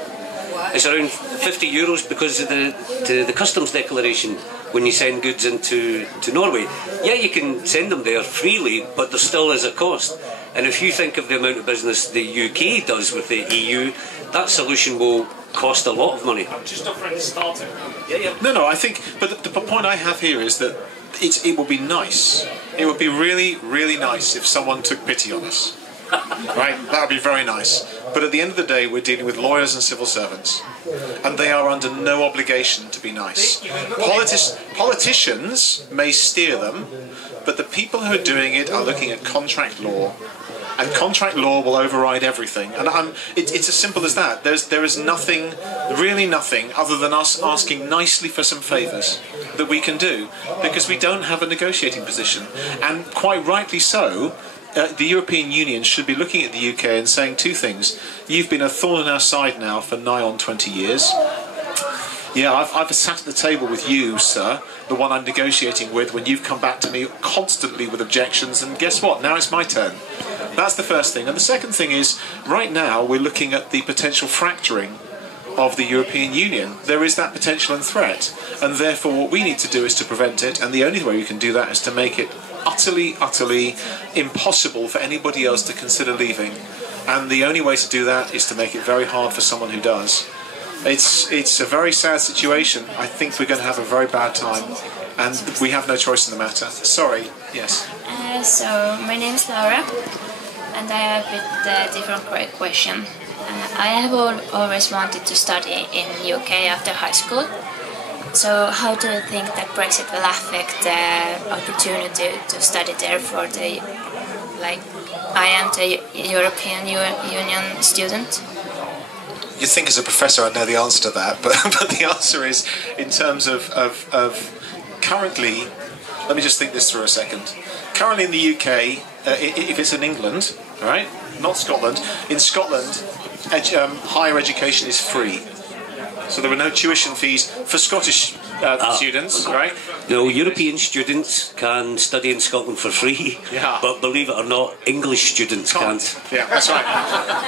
It's around €50 because of the customs declaration when you send goods into Norway. Yeah, you can send them there freely, but there still is a cost. And if you think of the amount of business the UK does with the EU, that solution will cost a lot of money. I'm just offering to start it. Yeah. No, I think, but the point I have here is that it would be nice. It would be really, really nice if someone took pity on us. Right? That would be very nice. But at the end of the day, we're dealing with lawyers and civil servants, and they are under no obligation to be nice. Politicians may steer them, but the people who are doing it are looking at contract law, and contract law will override everything. And it's as simple as that. There is nothing, really nothing, other than us asking nicely for some favours that we can do, because we don't have a negotiating position. And quite rightly so, the European Union should be looking at the UK and saying two things. You've been a thorn in our side now for nigh on 20 years. Yeah, I've sat at the table with you, sir, the one I'm negotiating with, when you've come back to me constantly with objections, and guess what? Now it's my turn. That's the first thing. And the second thing is, right now we're looking at the potential fracturing of the European Union. There is that potential and threat, and therefore what we need to do is to prevent it, and the only way we can do that is to make it utterly impossible for anybody else to consider leaving. And the only way to do that is to make it very hard for someone who does. It's a very sad situation. I think we're going to have a very bad time, and we have no choice in the matter. Sorry, yes. So my name is Laura, and I have a different question. I have always wanted to study in UK after high school. So how do you think that Brexit will affect the opportunity to study there for the, like, I am the European Union student? You'd think as a professor I'd know the answer to that, but the answer is, in terms of currently, let me just think this through a second. Currently in the UK, if it's in England, right, not Scotland, in Scotland, higher education is free. So there are no tuition fees for Scottish students, right? No, European students can study in Scotland for free, Yeah. but believe it or not, English students can't. Yeah, that's right.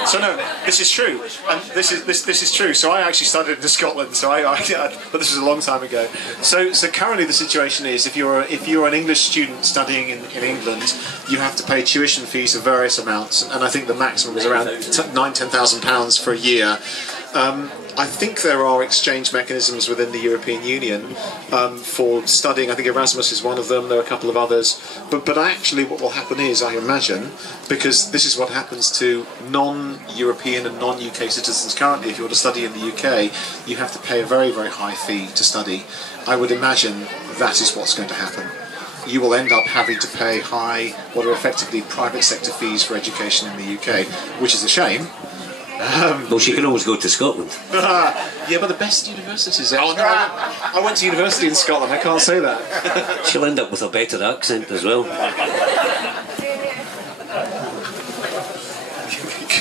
So no, this is true, and this is true. So I actually studied in Scotland. So but this was a long time ago. So currently the situation is, if you're an English student studying in England, you have to pay tuition fees of various amounts, and I think the maximum is around £9,000-10,000 for a year. I think there are exchange mechanisms within the European Union for studying. I think Erasmus is one of them. There are a couple of others. But actually what will happen is, I imagine, because this is what happens to non-European and non-UK citizens currently, if you want to study in the UK, you have to pay a very, very high fee to study. I would imagine that is what's going to happen. You will end up having to pay high, what are effectively private sector fees for education in the UK, which is a shame. Well, she can always go to Scotland. Yeah, but the best universities. Oh no, I went to university in Scotland. I can't say that. She'll end up with a better accent as well.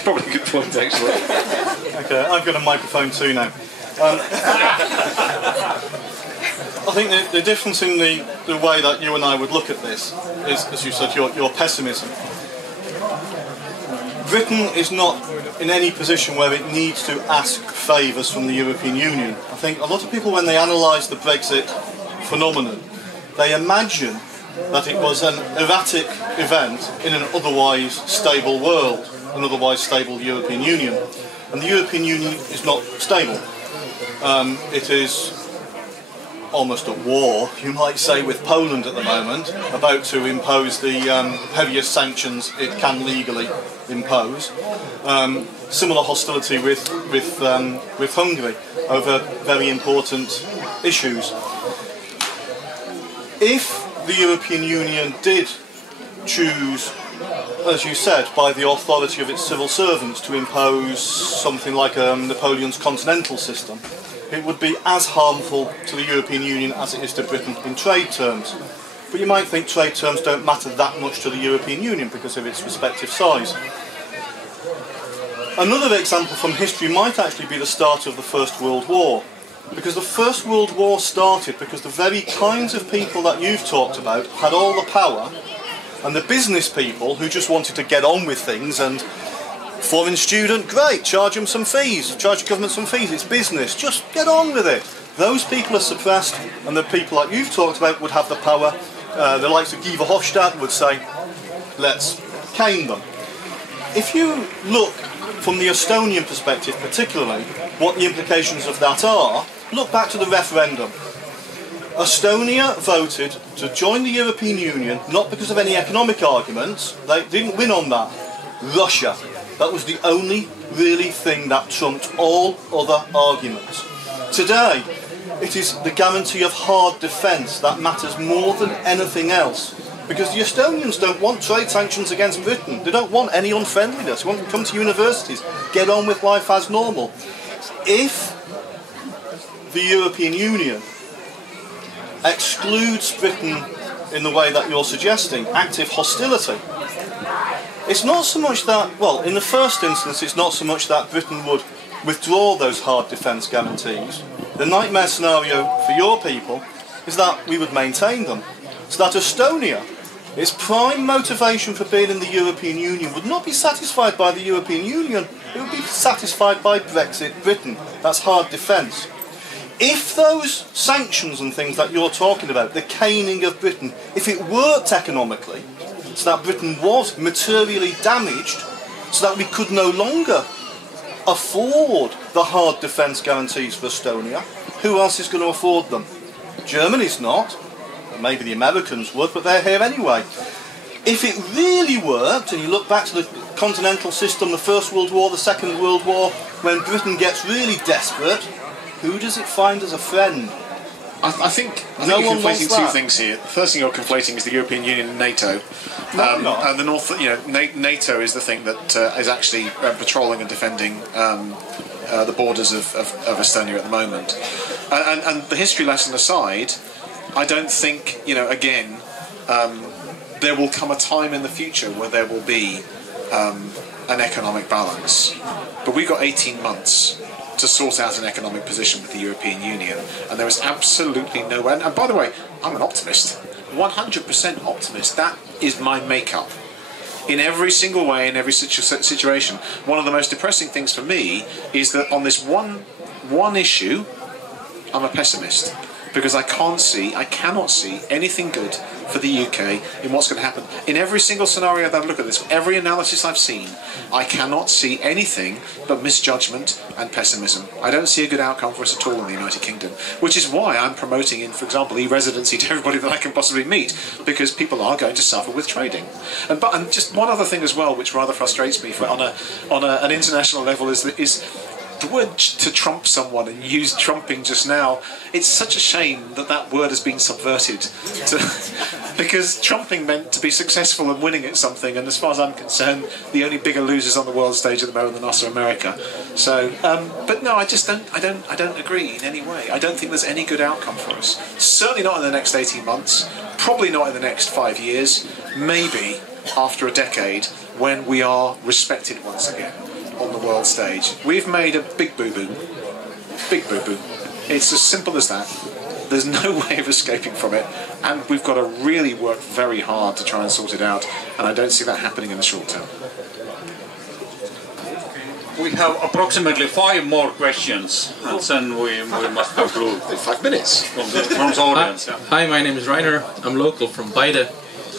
Probably a good point, actually. Okay, I've got a microphone too now. I think the difference in the way that you and I would look at this is, as you said, your pessimism. Britain is not in any position where it needs to ask favours from the European Union. I think a lot of people, when they analyse the Brexit phenomenon, they imagine that it was an erratic event in an otherwise stable world, an otherwise stable European Union. And the European Union is not stable. It is almost at war, you might say, with Poland at the moment, about to impose the heaviest sanctions it can legally impose. Similar hostility with Hungary over very important issues. If the European Union did choose, as you said, by the authority of its civil servants to impose something like Napoleon's continental system, it would be as harmful to the European Union as it is to Britain in trade terms. But you might think trade terms don't matter that much to the European Union because of its respective size. Another example from history might actually be the start of the First World War. Because the First World War started because the very kinds of people that you've talked about had all the power, and the business people who just wanted to get on with things, and foreign student, great, charge them some fees, charge the government some fees, it's business, just get on with it. Those people are suppressed, and the people that you've talked about would have the power. The likes of Guy Verhofstadt would say, let's cane them. If you look from the Estonian perspective particularly, what the implications of that are, look back to the referendum. Estonia voted to join the European Union not because of any economic arguments, they didn't win on that. Russia. That was the only really thing that trumped all other arguments. Today, it is the guarantee of hard defence that matters more than anything else. Because the Estonians don't want trade sanctions against Britain. They don't want any unfriendliness. They want to come to universities, get on with life as normal. If the European Union excludes Britain in the way that you're suggesting, active hostility, it's not so much that, well, in the first instance, it's not so much that Britain would withdraw those hard defence guarantees. The nightmare scenario for your people is that we would maintain them. So that Estonia, its prime motivation for being in the European Union, would not be satisfied by the European Union, it would be satisfied by Brexit Britain. That's hard defence. If those sanctions and things that you're talking about, the caning of Britain, if it worked economically, so that Britain was materially damaged, so that we could no longer afford the hard defence guarantees for Estonia, who else is going to afford them? Germany's not. Maybe the Americans would, but they're here anyway. If it really worked, and you look back to the continental system, the First World War, the Second World War, when Britain gets really desperate, who does it find as a friend? I think No you're one conflating wants two that. things here. The first thing you're conflating is the European Union and NATO. And the North, NATO is the thing that is actually patrolling and defending the borders of Estonia at the moment. And the history lesson aside, I don't think, again, there will come a time in the future where there will be an economic balance. But we've got 18 months to sort out an economic position with the European Union, and there is absolutely no way. And by the way, I'm an optimist, 100% optimist. That is my makeup. In every single way, in every situation. One of the most depressing things for me is that on this one issue, I'm a pessimist, because I cannot see anything good for the UK in what's going to happen. In every single scenario that I've looked at this, every analysis I've seen, I cannot see anything but misjudgment and pessimism. I don't see a good outcome for us at all in the United Kingdom, which is why I'm promoting in, for example, e-residency to everybody that I can possibly meet, because people are going to suffer with trading. And just one other thing as well, which rather frustrates me on an international level, is the word to trump someone, and use trumping just now. It's such a shame that word has been subverted, because trumping meant to be successful and winning at something, and as far as I'm concerned, the only bigger losers on the world stage at the moment than us are America. So, but no, I don't agree in any way. I don't think there's any good outcome for us. Certainly not in the next 18 months, probably not in the next 5 years, maybe after a decade, when we are respected once again on the world stage. We've made a big boo-boo. Big boo-boo. It's as simple as that. There's no way of escaping from it, and we've got to really work very hard to try and sort it out, and I don't see that happening in the short term. We have approximately 5 more questions, and then we must conclude. 5 minutes. From the audience. Hi, my name is Rainer. I'm local from Paide,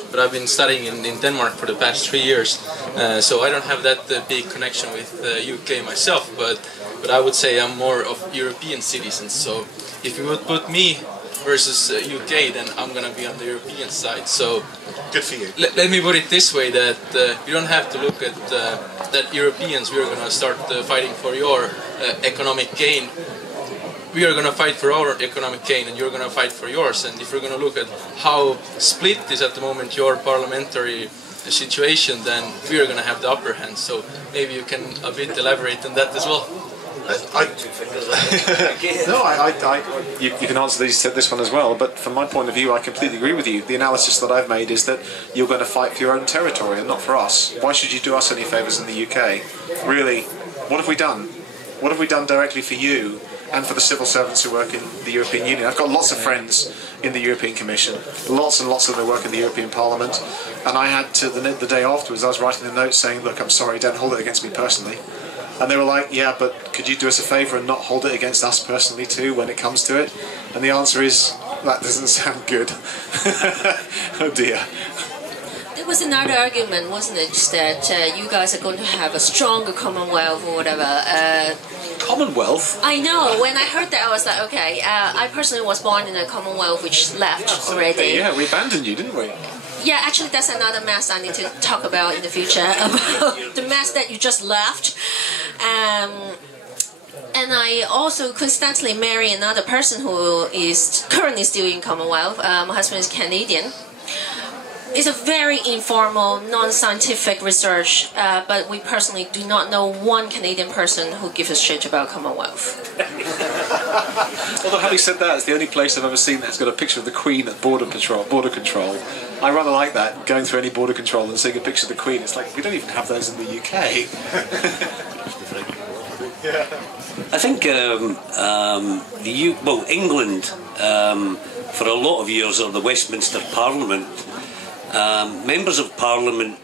but I've been studying in Denmark for the past 3 years, so I don't have that big connection with UK myself, but I would say I'm more of European citizen. So if you would put me versus UK, then I'm gonna be on the European side. So good for you. Let me put it this way: that you don't have to look at that Europeans. We are gonna start fighting for your economic gain. We are going to fight for our economic gain, and you're going to fight for yours. And if you're going to look at how split is at the moment your parliamentary situation, then we are going to have the upper hand. So maybe you can a bit elaborate on that as well. You can answer this one as well, but from my point of view, I completely agree with you. The analysis that I've made is that you're going to fight for your own territory and not for us. Why should you do us any favours in the UK? Really, what have we done? What have we done directly for you and for the civil servants who work in the European Union? I've got lots of friends in the European Commission, lots and lots of them work in the European Parliament, and I had to, the day afterwards, I was writing a note saying, look, I'm sorry, don't hold it against me personally. And they were like, yeah, but could you do us a favour and not hold it against us personally too when it comes to it? And the answer is, that doesn't sound good. Oh dear. There was another argument, wasn't it, that you guys are going to have a stronger Commonwealth or whatever. Commonwealth? I know. When I heard that, I was like, okay. I personally was born in a Commonwealth which left already. Yeah, we abandoned you, didn't we? Yeah, actually, that's another mess I need to talk about in the future, about the mess that you just left. And I also coincidentally marry another person who is currently still in Commonwealth. My husband is Canadian. It's a very informal, non-scientific research, but we personally do not know one Canadian person who gives a shit about Commonwealth. Although having said that, it's the only place I've ever seen that's got a picture of the Queen at border control. I rather like that, going through any border control and seeing a picture of the Queen. It's like, we don't even have those in the UK. Yeah. I think England, for a lot of years, or the Westminster Parliament, members of Parliament,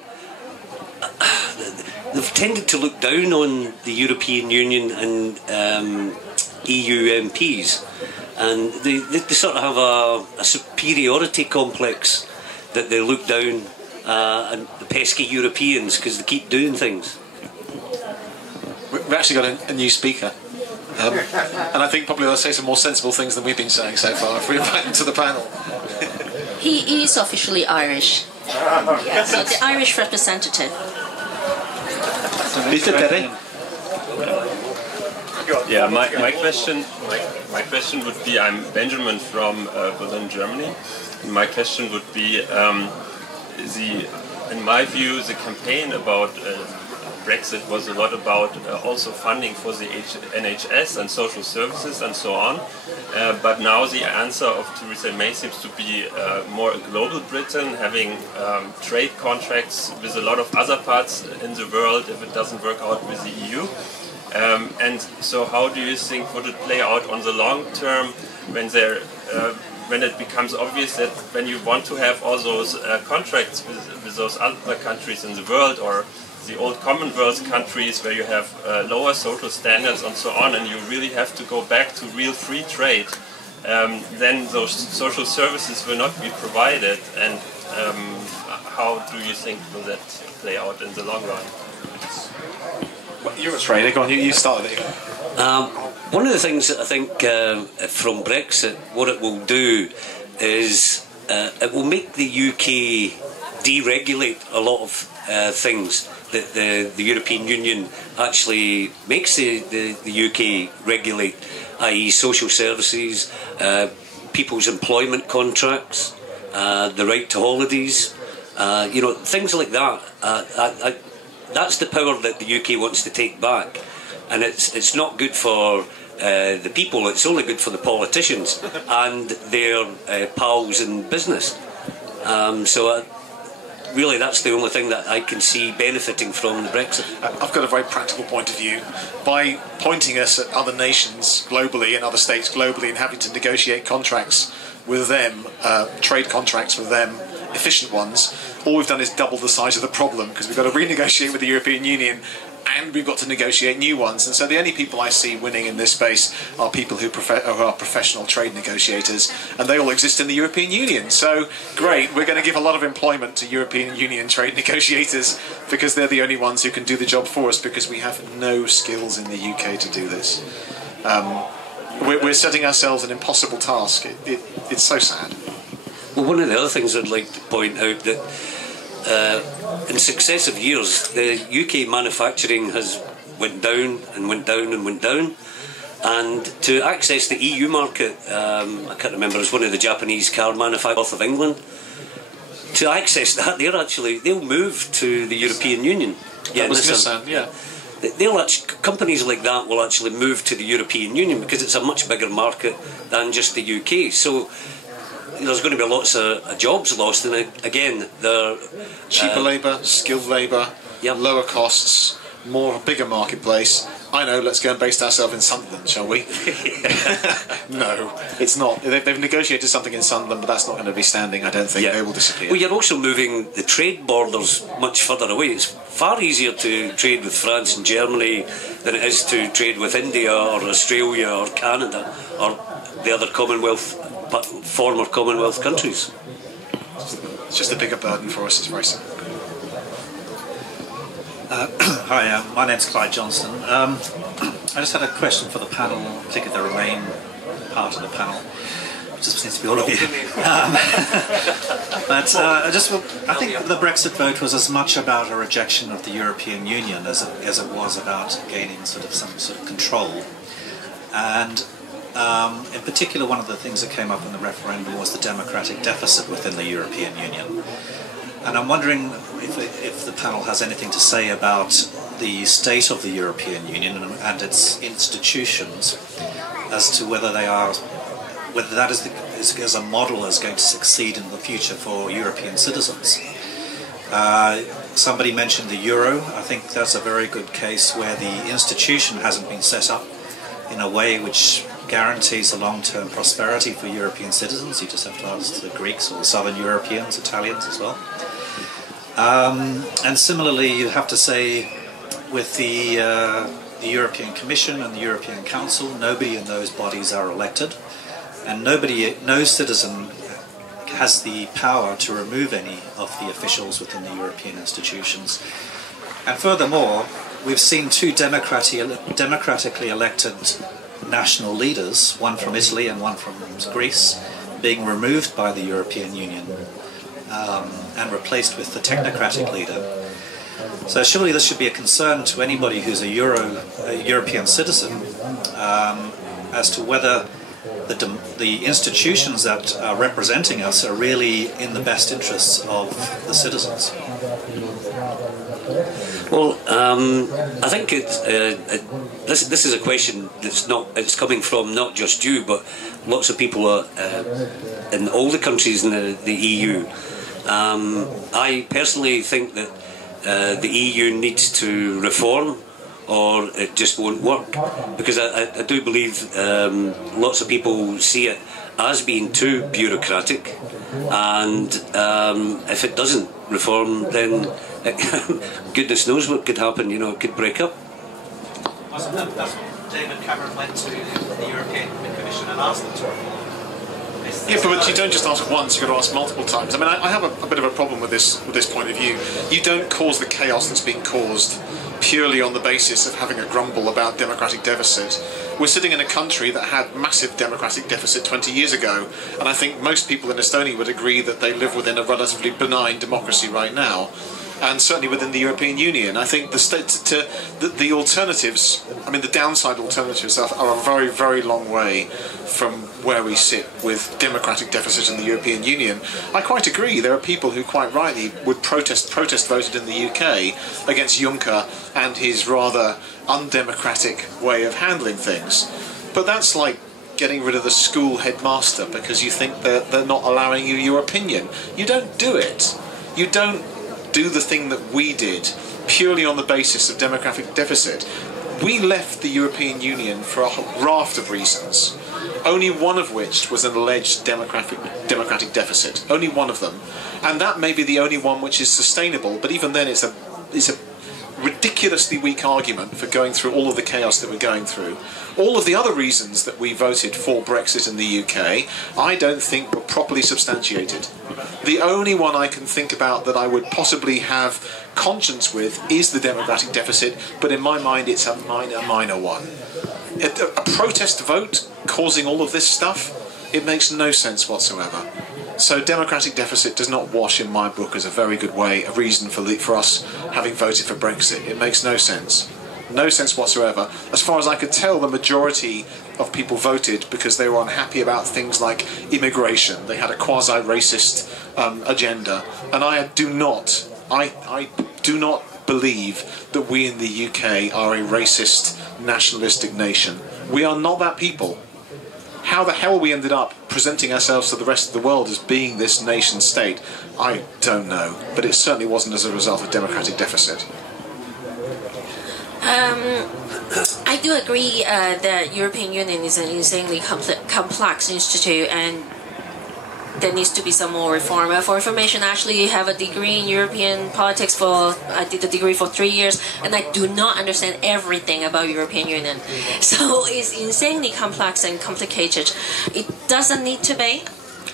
they've tended to look down on the European Union and EU MPs, and they sort of have a superiority complex, that they look down on the pesky Europeans because they keep doing things. we've actually got a new speaker. And I think probably they'll say some more sensible things than we've been saying so far if we invite them to the panel. He is officially Irish. Yeah, so the Irish representative. Mr. Terry? Yeah, my question would be, I'm Benjamin from Berlin, Germany. And my question would be, in my view, the campaign about Brexit was a lot about also funding for the NHS and social services and so on. But now the answer of Theresa May seems to be more a global Britain, having trade contracts with a lot of other parts in the world if it doesn't work out with the EU. And so how do you think would it play out on the long term when it becomes obvious that when you want to have all those contracts with those other countries in the world, or the old Commonwealth countries where you have lower social standards and so on, and you really have to go back to real free trade, then those social services will not be provided. And how do you think will that play out in the long run? Well, you're a trader, go on, you started it. One of the things that I think from Brexit, what it will do is it will make the UK deregulate a lot of things that the European Union actually makes the UK regulate, i.e. social services, people's employment contracts, the right to holidays, things like that. That's the power that the UK wants to take back, and it's not good for the people. It's only good for the politicians and their pals in business. Really, that's the only thing that I can see benefiting from the Brexit. I've got a very practical point of view. By pointing us at other nations globally and other states globally and having to negotiate contracts with them, trade contracts with them, efficient ones, all we've done is double the size of the problem, because we've got to renegotiate with the European Union and we've got to negotiate new ones. And so the only people I see winning in this space are people who are professional trade negotiators, and they all exist in the European Union. So great, we're going to give a lot of employment to European Union trade negotiators because they're the only ones who can do the job for us, because we have no skills in the UK to do this. We're setting ourselves an impossible task. It's so sad. Well, one of the other things I'd like to point out that in successive years, the UK manufacturing has went down and went down and went down, and to access the EU market, I can't remember, it was one of the Japanese car manufacturers of England. To access that, they'll move to the European Union. Yeah, that was Nissan, yeah. Companies like that will actually move to the European Union because it's a much bigger market than just the UK. So there's going to be lots of jobs lost, and again, they're cheaper labour, skilled labour, lower costs, bigger marketplace. I know, let's go and base ourselves in Sunderland, shall we? No, it's not. They've negotiated something in Sunderland, but that's not going to be standing, I don't think. They will disappear. Well, you're also moving the trade borders much further away. It's far easier to trade with France and Germany than it is to trade with India or Australia or Canada or the other former Commonwealth countries. It's just a bigger burden for us, it's very simple. Hi, my name's Clyde Johnston. I just had a question for the panel, particularly the Remain part of the panel, which seems to be all of you. I think the Brexit vote was as much about a rejection of the European Union as it was about gaining some sort of control. And in particular, one of the things that came up in the referendum was the democratic deficit within the European Union. And I'm wondering if the panel has anything to say about the state of the European Union and its institutions, as to whether that is a model that's going to succeed in the future for European citizens. Somebody mentioned the euro. I think that's a very good case where the institution hasn't been set up in a way which guarantees a long-term prosperity for European citizens. You just have to ask the Greeks or the Southern Europeans, Italians as well. And similarly, you have to say with the European Commission and the European Council, nobody in those bodies are elected, and no citizen has the power to remove any of the officials within the European institutions. And furthermore, we've seen two democratically elected national leaders, one from Italy and one from Greece, being removed by the European Union and replaced with the technocratic leader. So surely this should be a concern to anybody who's a European citizen as to whether the institutions that are representing us are really in the best interests of the citizens. Well, I think this is a question it's coming from not just you, but lots of people in all the countries in the EU. I personally think that the EU needs to reform, or it just won't work, because I do believe lots of people see it as being too bureaucratic, and if it doesn't reform, then goodness knows what could happen. You know, it could break up. Wasn't that's what David Cameron went to the European Commission and asked them to reform? Yeah, but you don't just ask once, you've got to ask multiple times. I mean, I have a bit of a problem with this point of view. You don't cause the chaos that's being caused purely on the basis of having a grumble about democratic deficit. We're sitting in a country that had massive democratic deficit 20 years ago, and I think most people in Estonia would agree that they live within a relatively benign democracy right now. And certainly within the European Union. I think the alternatives, I mean the downside alternatives are a very, very long way from where we sit with democratic deficit in the European Union. I quite agree, there are people who quite rightly would protest voted in the UK against Juncker and his rather undemocratic way of handling things. But that's like getting rid of the school headmaster because you think they're not allowing you your opinion. You don't do it. You don't do the thing that we did purely on the basis of democratic deficit. We left the European Union for a raft of reasons, only one of which was an alleged democratic deficit. Only one of them. And that may be the only one which is sustainable, but even then it's a ridiculously weak argument for going through all of the chaos that we're going through. All of the other reasons that we voted for Brexit in the UK, I don't think were properly substantiated. The only one I can think about that I would possibly have conscience with is the democratic deficit, but in my mind it's a minor one. A protest vote causing all of this stuff, it makes no sense whatsoever. So democratic deficit does not wash in my book as a very good reason for us having voted for Brexit. It makes no sense. No sense whatsoever. As far as I could tell, the majority of people voted because they were unhappy about things like immigration. They had a quasi-racist agenda. And I do not believe that we in the UK are a racist, nationalistic nation. We are not that people. How the hell we ended up presenting ourselves to the rest of the world as being this nation state, I don't know. But it certainly wasn't as a result of democratic deficit. I do agree that European Union is an insanely complex institute, and there needs to be some more reform. For information, I actually have a degree in European politics. I did the degree for 3 years, and I do not understand everything about European Union. So it's insanely complex and complicated. It doesn't need to be.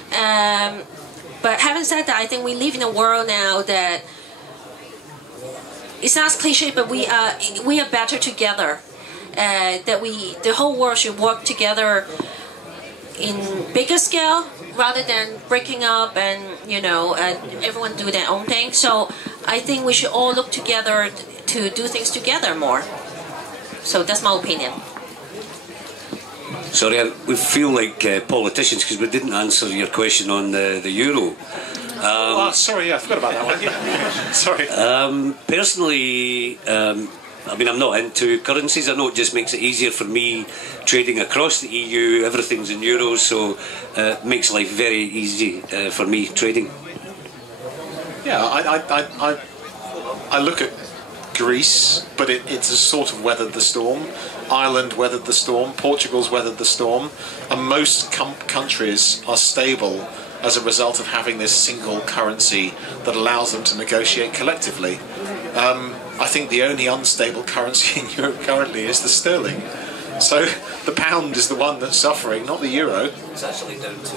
But having said that, I think we live in a world now that it sounds cliche, but we are better together. That the whole world should work together in bigger scale rather than breaking up and everyone do their own thing. So I think we should all look together to do things together more. So that's my opinion. Sorry, we feel like politicians because we didn't answer your question on the euro. Sorry, I forgot about that one. Yeah. Sorry. Personally, I mean, I'm not into currencies. I know it just makes it easier for me trading across the EU. Everything's in euros, so it makes life very easy for me trading. Yeah, I look at Greece, but it's a sort of weathered the storm. Ireland weathered the storm. Portugal's weathered the storm. And most countries are stable as a result of having this single currency that allows them to negotiate collectively. I think the only unstable currency in Europe currently is the sterling. So the pound is the one that's suffering, not the euro. It's actually down to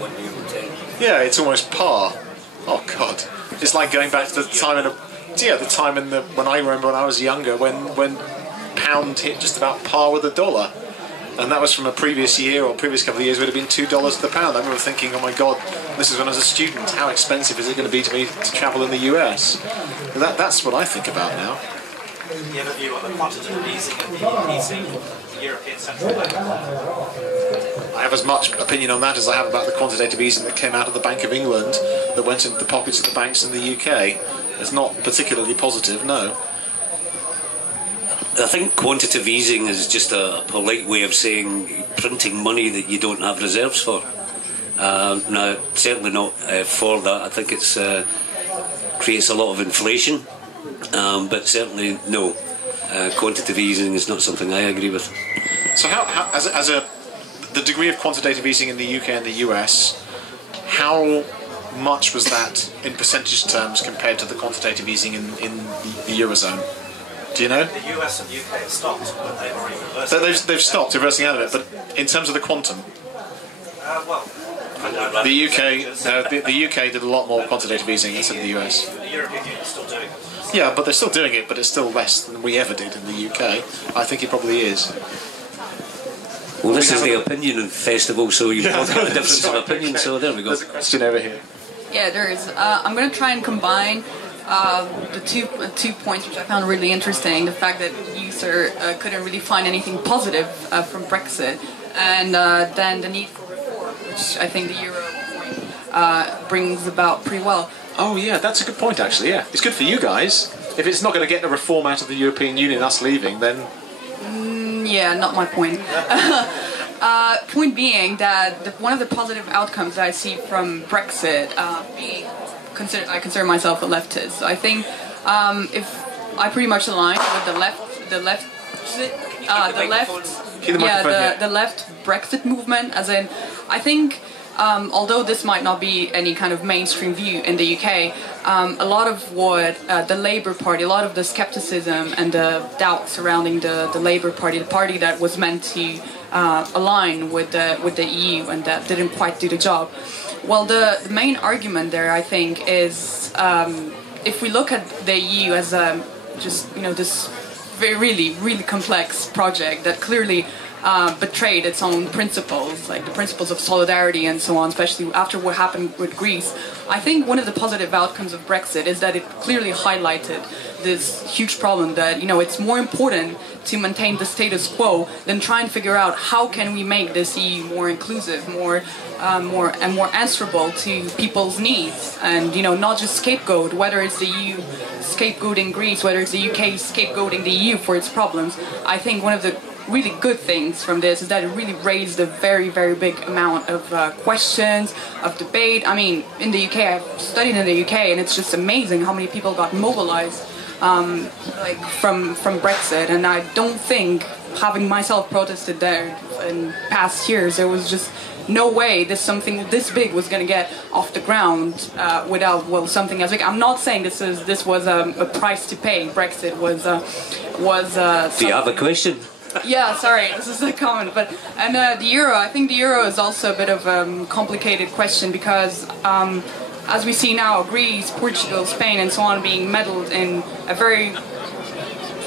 €1.10. Yeah, it's almost par. Oh God, it's like going back to the time yeah, the time when I remember when I was younger, when pound hit just about par with the dollar. And that was from a previous year or previous couple of years, would have been $2 to the pound. I remember thinking, oh my God, this is when I was a student. How expensive is it going to be to me to travel in the US? And that's what I think about now. You have a view on the quantitative easing and the European Central Bank? I have as much opinion on that as I have about the quantitative easing that came out of the Bank of England that went into the pockets of the banks in the UK. It's not particularly positive, no. I think quantitative easing is just a polite way of saying printing money that you don't have reserves for. No, certainly not for that. I think it's creates a lot of inflation, but certainly no. Quantitative easing is not something I agree with. So how the degree of quantitative easing in the UK and the US, how much was that in percentage terms compared to the quantitative easing in the Eurozone? Do you know? The US and UK have stopped, but they've already reversed. They've stopped reversing out of it, but in terms of the quantum? The UK did a lot more quantitative easing instead of the US. The European Union is still doing it. Yeah, but they're still doing it, but it's still less than we ever did in the UK. I think it probably is. Well, this is the opinion festival, so you've got a difference of opinion, so there we go. There's a question over here. Yeah, there is. I'm going to try and combine the two points which I found really interesting. The fact that you, sir, couldn't really find anything positive from Brexit, and then the need for reform, which I think the Euro point brings about pretty well. Oh yeah, that's a good point actually, yeah. It's good for you guys. If it's not going to get a reform out of the European Union, us leaving, then... Yeah, not my point. Point being that one of the positive outcomes that I see from Brexit, I consider myself a leftist. So I think if I pretty much align with the left Brexit movement, as in, I think although this might not be any kind of mainstream view in the UK, a lot of what the Labour Party, a lot of the skepticism and the doubt surrounding the Labour Party, the party that was meant to align with the EU and that didn't quite do the job. Well, the main argument there, I think, is if we look at the EU as this really complex project that clearly betrayed its own principles, like the principles of solidarity and so on, especially after what happened with Greece. I think one of the positive outcomes of Brexit is that it clearly highlighted this huge problem that, it's more important to maintain the status quo than try and figure out how can we make this EU more inclusive, more answerable to people's needs, and not just scapegoat, whether it's the EU scapegoating Greece, whether it's the UK scapegoating the EU for its problems. I think one of the really good things from this is that it really raised a very, very big amount of questions, of debate. I mean, in the UK, I've studied in the UK, and it's just amazing how many people got mobilized from Brexit. And I don't think, having myself protested there in past years, there was just no way something this big was going to get off the ground without something as big. I'm not saying this was a price to pay. Brexit was. Do you have a question? Yeah, sorry, this is a comment, and the euro. I think the euro is also a bit of a complicated question because, as we see now, Greece, Portugal, Spain, and so on being meddled in a very,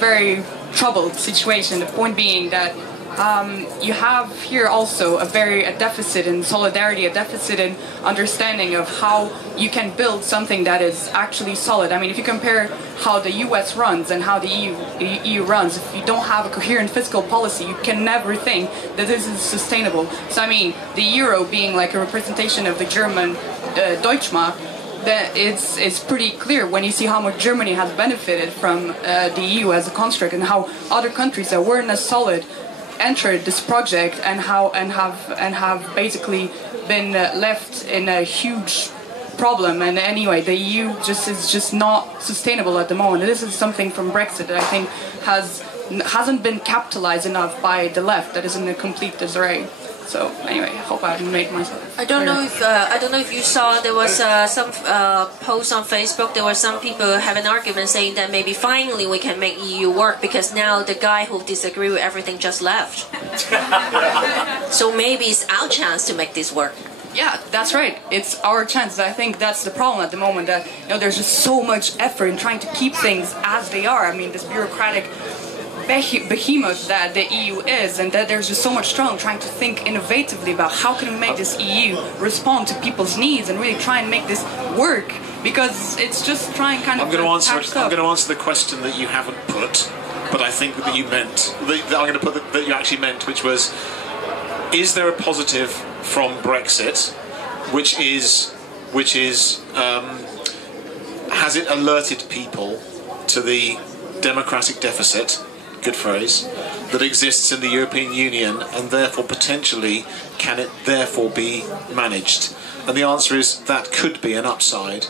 very troubled situation. The point being that you have here also a deficit in solidarity, a deficit in understanding of how you can build something that is actually solid. I mean, if you compare how the US runs and how the EU runs, if you don't have a coherent fiscal policy, you can never think that this is sustainable. So I mean, the euro being like a representation of the German Deutschmark, that it's pretty clear when you see how much Germany has benefited from the EU as a construct, and how other countries that weren't as solid entered this project and have basically been left in a huge problem. And anyway, the EU is just not sustainable at the moment. This is something from Brexit that I think hasn't been capitalized enough by the left. That is in a complete disarray. So anyway, I hope I've made myself. I don't know if you saw, there was some posts on Facebook. There were some people have an argument saying that maybe finally we can make EU work because now the guy who disagreed with everything just left. So maybe it's our chance to make this work. Yeah, that's right. It's our chance. I think that's the problem at the moment, that there's just so much effort in trying to keep things as they are. I mean, this bureaucratic behemoth that the EU is, and that there's just so much strong trying to think innovatively about how can we make this EU respond to people's needs and really try and make this work, because it's just trying kind of I'm going to answer the question that you haven't put, but I think that you meant that I'm going to put that you actually meant, which was, is there a positive from Brexit, which is has it alerted people to the democratic deficit, good phrase, that exists in the European Union, and therefore potentially can it therefore be managed? And the answer is that could be an upside.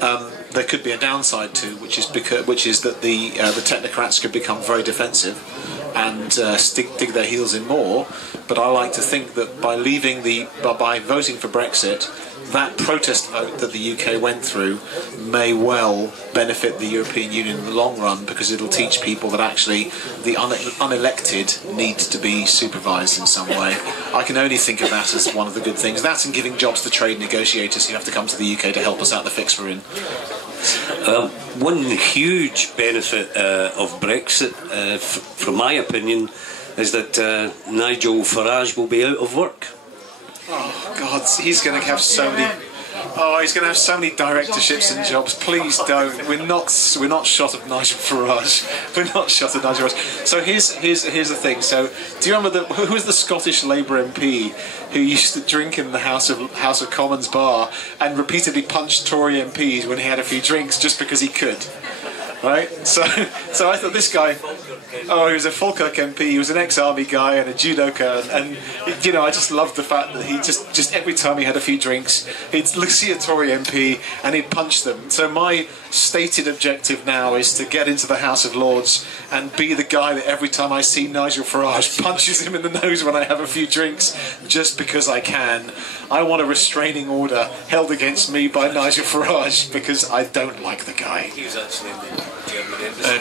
There could be a downside too, which is that the technocrats could become very defensive and dig their heels in more. But I like to think that by voting for Brexit, that protest vote that the UK went through may well benefit the European Union in the long run, because it'll teach people that actually the unelected need to be supervised in some way. I can only think of that as one of the good things. That and giving jobs to trade negotiators who have to come to the UK to help us out the fix we're in. One huge benefit of Brexit, from my opinion, is that Nigel Farage will be out of work. Oh God, he's going to have so many. Oh, he's going to have so many directorships and jobs. Please don't. We're not shot of Nigel Farage. We're not shot of Nigel Farage. So here's the thing. So do you remember who was the Scottish Labour MP who used to drink in the House of Commons bar and repeatedly punched Tory MPs when he had a few drinks just because he could? Right? So I thought this guy, he was a Falkirk MP, he was an ex-army guy and a judoka, and I just loved the fact that he just every time he had a few drinks, he'd see a Tory MP and he'd punch them. So my stated objective now is to get into the House of Lords and be the guy that every time I see Nigel Farage punches him in the nose when I have a few drinks, just because I can. I want a restraining order held against me by Nigel Farage because I don't like the guy. He was actually in the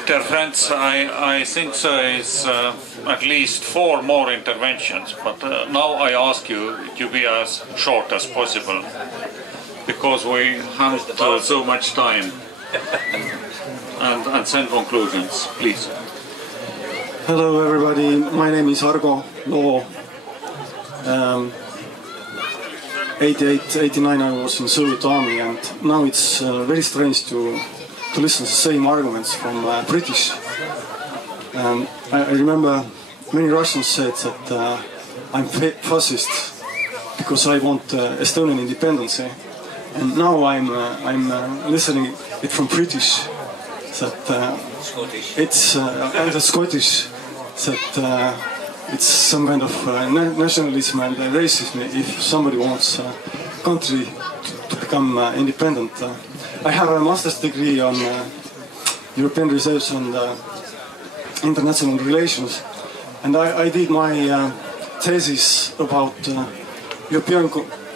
Dear friends, I think there is at least 4 more interventions, but now I ask you to be as short as possible, because we have so much time, and send conclusions, please. Hello everybody, my name is Argo Loo. 88, 89 I was in Suurbritannia, and now it's very strange to listen to the same arguments from British. I remember many Russians said that I'm fascist because I want Estonian independence, and now I'm listening it from British that it's and the Scottish that it's some kind of nationalism and racism if somebody wants a country to become independent. I have a master's degree on European research and international relations, and I did my thesis about European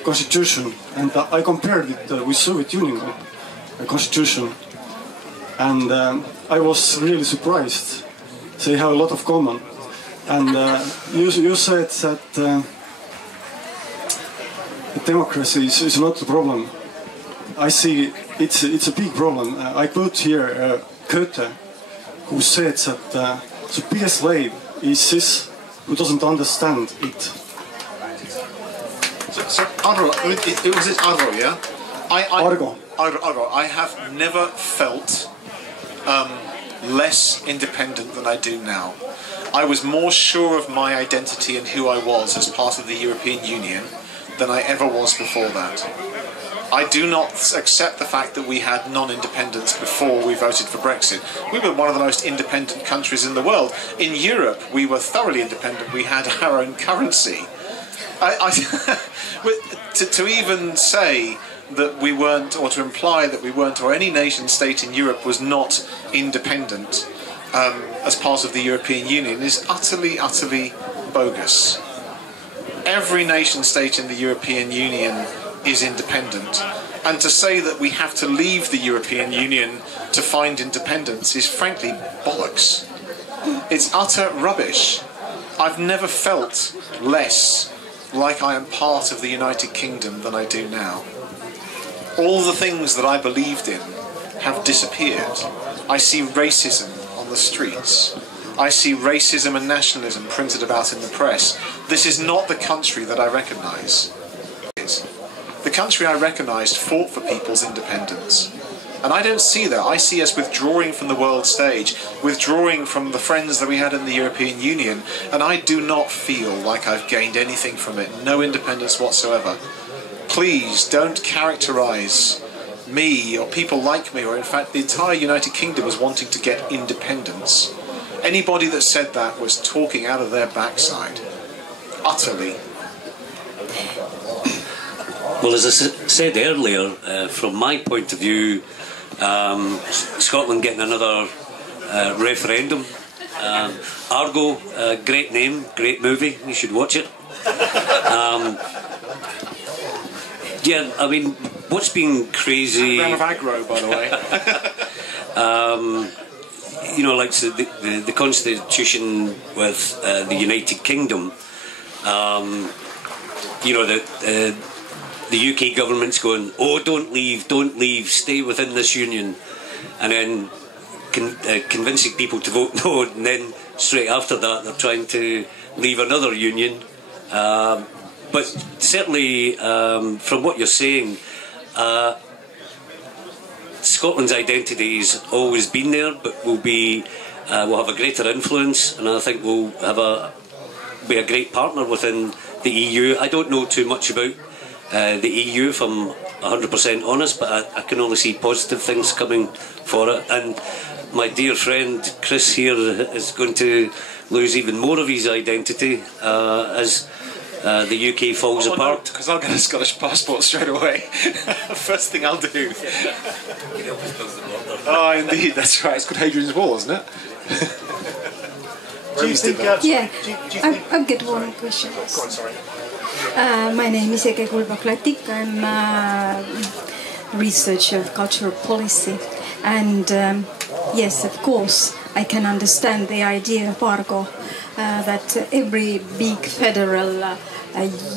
constitution, and I compared it with Soviet Union constitution, and I was really surprised. They have a lot of common, and you said that democracy is not the problem. I see it's a big problem. I quote here Goethe, who said that the biggest slave is this who doesn't understand it. So Argo, it was Argo, yeah? Argo. I have never felt less independent than I do now. I was more sure of my identity and who I was as part of the European Union than I ever was before that. I do not accept the fact that we had non-independence before we voted for Brexit. We were one of the most independent countries in the world. In Europe, we were thoroughly independent. We had our own currency. To even say that we weren't, or to imply that we weren't, or any nation state in Europe was not independent as part of the European Union is utterly, utterly bogus. Every nation state in the European Union is independent, and to say that we have to leave the European Union to find independence is frankly bollocks. It's utter rubbish. I've never felt less like I am part of the United Kingdom than I do now. All the things that I believed in have disappeared. I see racism on the streets. I see racism and nationalism printed about in the press. This is not the country that I recognise. The country I recognised fought for people's independence. And I don't see that. I see us withdrawing from the world stage, withdrawing from the friends that we had in the European Union, and I do not feel like I've gained anything from it, no independence whatsoever. Please don't characterise me or people like me, or in fact the entire United Kingdom, as wanting to get independence. Anybody that said that was talking out of their backside. Utterly. Well, as I said earlier, from my point of view, Scotland getting another referendum. Argo, great name, great movie, you should watch it. Yeah, I mean, what's been crazy... Anagram of aggro, by the way. You know, like so the constitution with the United Kingdom, you know, the UK government's going, oh, don't leave, stay within this union, and then convincing people to vote no, and then straight after that they're trying to leave another union. But certainly, from what you're saying, Scotland's identity's always been there, but will have a greater influence, and I think we'll be a great partner within the EU. I don't know too much about the EU, if I'm 100% honest, but I can only see positive things coming for it. And my dear friend Chris here is going to lose even more of his identity as the UK falls apart. Because I'll get a Scottish passport straight away. First thing I'll do. Oh, indeed, that's right. It's called Hadrian's Wall, isn't it? Do you think? Yeah, I've got one question. Go on, sorry. My name is Ege Kulba-Klatik. I'm a researcher of cultural policy, and yes, of course, I can understand the idea of Argo, that every big federal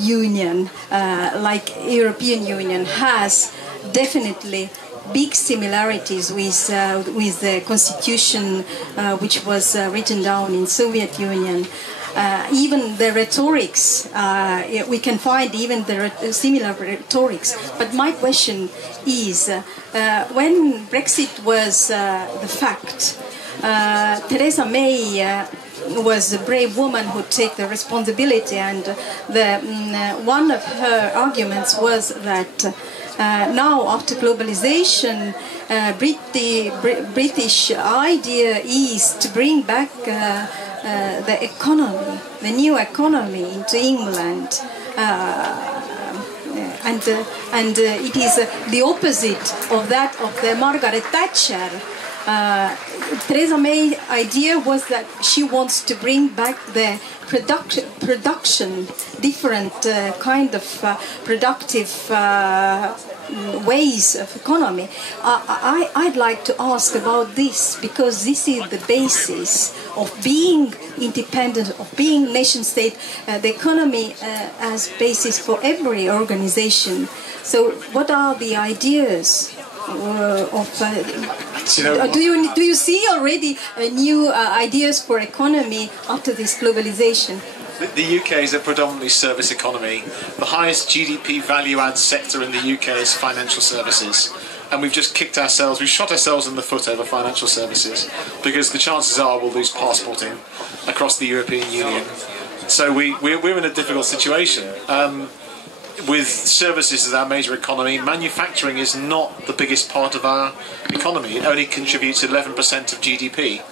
union, like European Union, has definitely big similarities with the constitution which was written down in Soviet Union. Even the rhetorics, we can find even the similar rhetorics. But my question is, when Brexit was the fact, Theresa May was a brave woman who took the responsibility, and one of her arguments was that now, after globalization, British idea is to bring back the economy, the new economy, into England, and it is the opposite of that of the Margaret Thatcher. Theresa May's idea was that she wants to bring back the production, different kind of productive ways of economy. I'd like to ask about this, because this is the basis of being independent, of being nation state, the economy as basis for every organization. So what are the ideas do you see already new ideas for economy after this globalization? The UK is a predominantly service economy. The highest GDP value-add sector in the UK is financial services. And we've just we've shot ourselves in the foot over financial services, because the chances are we'll lose passporting across the European Union. So we're in a difficult situation. With services as our major economy, manufacturing is not the biggest part of our economy. It only contributes 11% of GDP.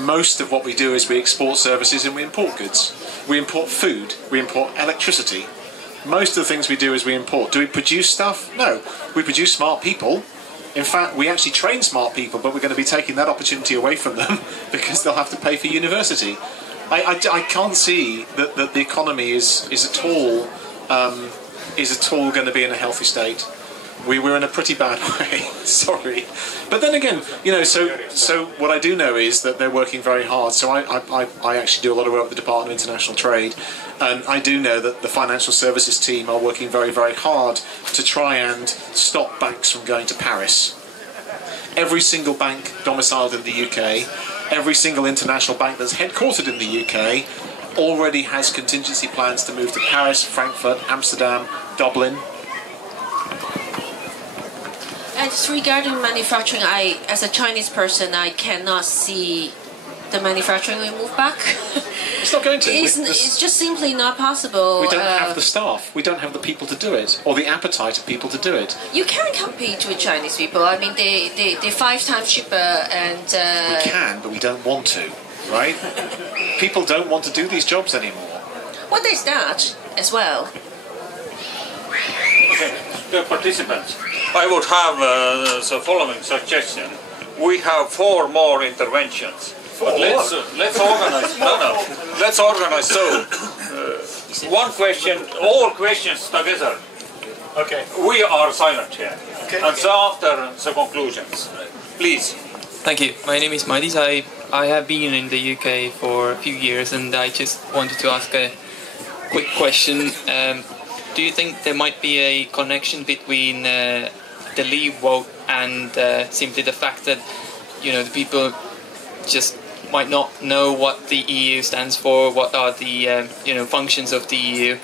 Most of what we do is we export services and we import goods. We import food, we import electricity. Most of the things we do is we import. Do we produce stuff? No. We produce smart people. In fact, we actually train smart people, but we're going to be taking that opportunity away from them because they'll have to pay for university. I can't see that the economy is at all going to be in a healthy state. We were in a pretty bad way. Sorry, but then again, you know, so what I do know is that they're working very hard. So I actually do a lot of work with the Department of International Trade, and I do know that the financial services team are working very, very hard to try and stop banks from going to Paris. Every single bank domiciled in the UK, every single international bank that's headquartered in the UK, already has contingency plans to move to Paris, Frankfurt, Amsterdam, Dublin. And regarding manufacturing, as a Chinese person, I cannot see the manufacturing will move back. It's not going to. It's just simply not possible. We don't have the staff. We don't have the people to do it, or the appetite of people to do it. You can compete with Chinese people. I mean, they're 5 times cheaper, and we can, but we don't want to, right? People don't want to do these jobs anymore. Well, there's that as well. Okay, the participants. I would have the following suggestion. We have 4 more interventions. But let's organize. Let's organize. So, one question, all questions together. Okay. We are silent here. Okay. And so after the conclusions, please. Thank you. My name is Madis. I have been in the UK for a few years, and I just wanted to ask a quick question. Do you think there might be a connection between the Leave vote and simply the fact that, you know, the people just might not know what the EU stands for, what are the you know, functions of the EU,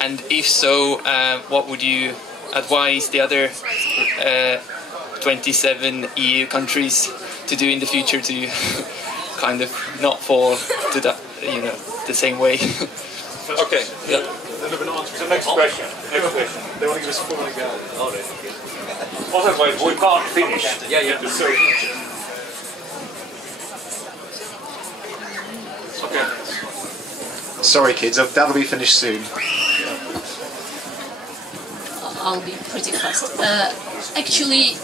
and if so, what would you advise the other 27 EU countries to do in the future to kind of not fall to that, you know, the same way? Okay. Yeah. The next question. Next question. They want to give us 4 to go. Otherwise, we can't finish. Yeah. Okay. Sorry, kids. That'll be finished soon. I'll be pretty fast. Actually,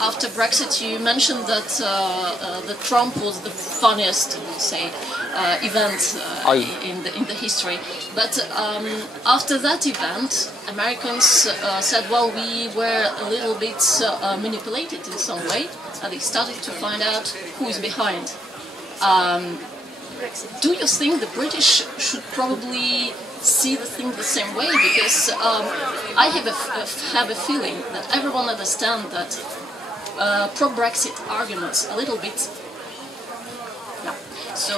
after Brexit, you mentioned that that Trump was the funniest, say, event in the history. But after that event, Americans said, well, we were a little bit manipulated in some way, and they started to find out who is behind. Do you think the British should probably see the thing the same way? Because I have a feeling that everyone understands that pro-Brexit arguments a little bit. No. So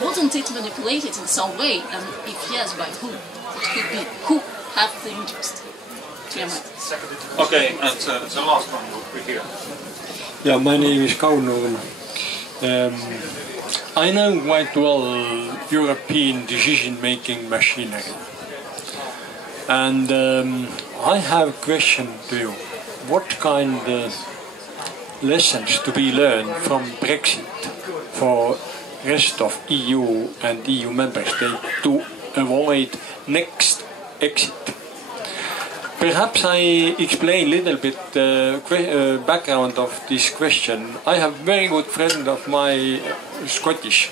wasn't it manipulated in some way? And if yes, by who? It could be who had the interest. Okay, and the last one will be here. Yeah, my name is Kauno. I know quite well European decision-making machinery, and I have a question to you. What kind of lessons to be learned from Brexit for rest of EU and EU member states to avoid next exit? Perhaps I explain a little bit the background of this question. I have a very good friend of my Scottish,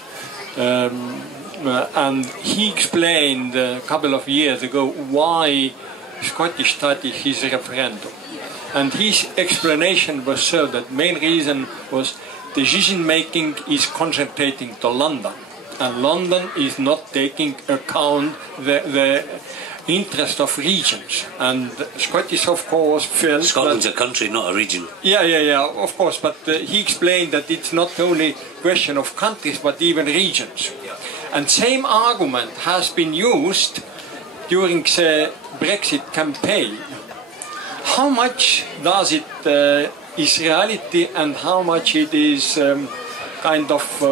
and he explained a couple of years ago why Scottish started his referendum. And his explanation was so that main reason was decision making is concentrating to London, and London is not taking account the interest of regions. And Scottish, of course, felt Scotland's a country, not a region. Yeah, of course. But he explained that it's not only question of countries, but even regions. And same argument has been used during the Brexit campaign. How much does it is reality and how much it is kind of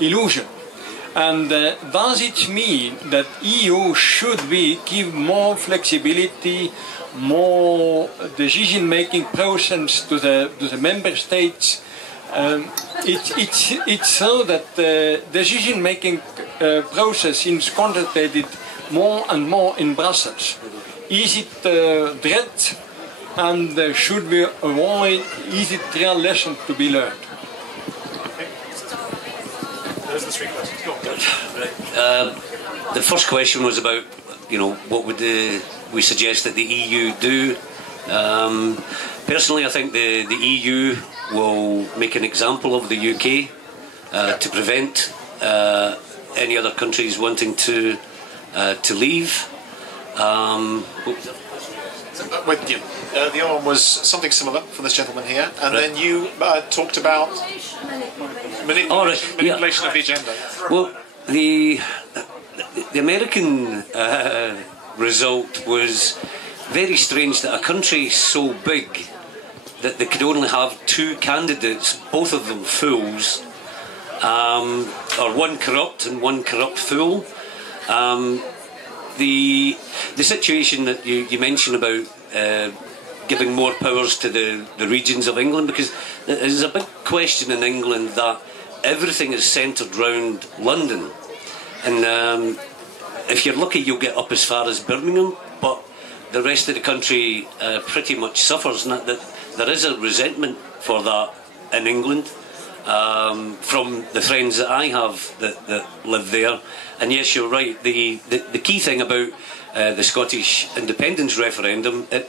illusion? And does it mean that EU should give more flexibility, more decision-making process to the member states? It's so that the decision-making process is concentrated more and more in Brussels. Is it threat, and should we avoid? Is it real lesson to be learned? Those are the 3 questions. Go on. The first question was about, you know, what would we suggest that the EU do Personally, I think the EU will make an example of the UK to prevent any other countries wanting to leave. With you. The other one was something similar from this gentleman here, and then you talked about manipulation of the agenda. Well, the American result was very strange, that a country so big that they could only have two candidates, both of them fools, or one corrupt and one corrupt fool. The situation that you mentioned about giving more powers to the regions of England, because there's a big question in England that everything is centred round London, and if you're lucky you'll get up as far as Birmingham, but the rest of the country pretty much suffers, and that there is a resentment for that in England. From the friends that I have that live there. And yes, you're right, the key thing about the Scottish independence referendum, it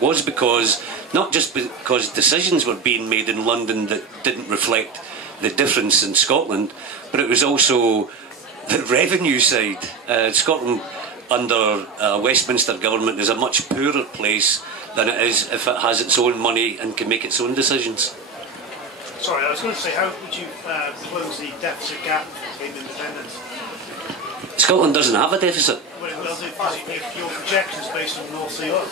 was because, not just because decisions were being made in London that didn't reflect the difference in Scotland, but it was also the revenue side. Scotland under Westminster government is a much poorer place than it is if it has its own money and can make its own decisions. Sorry, I was going to say, how would you close the deficit gap in independence? Scotland doesn't have a deficit. Well, your projections based on North Sea oil.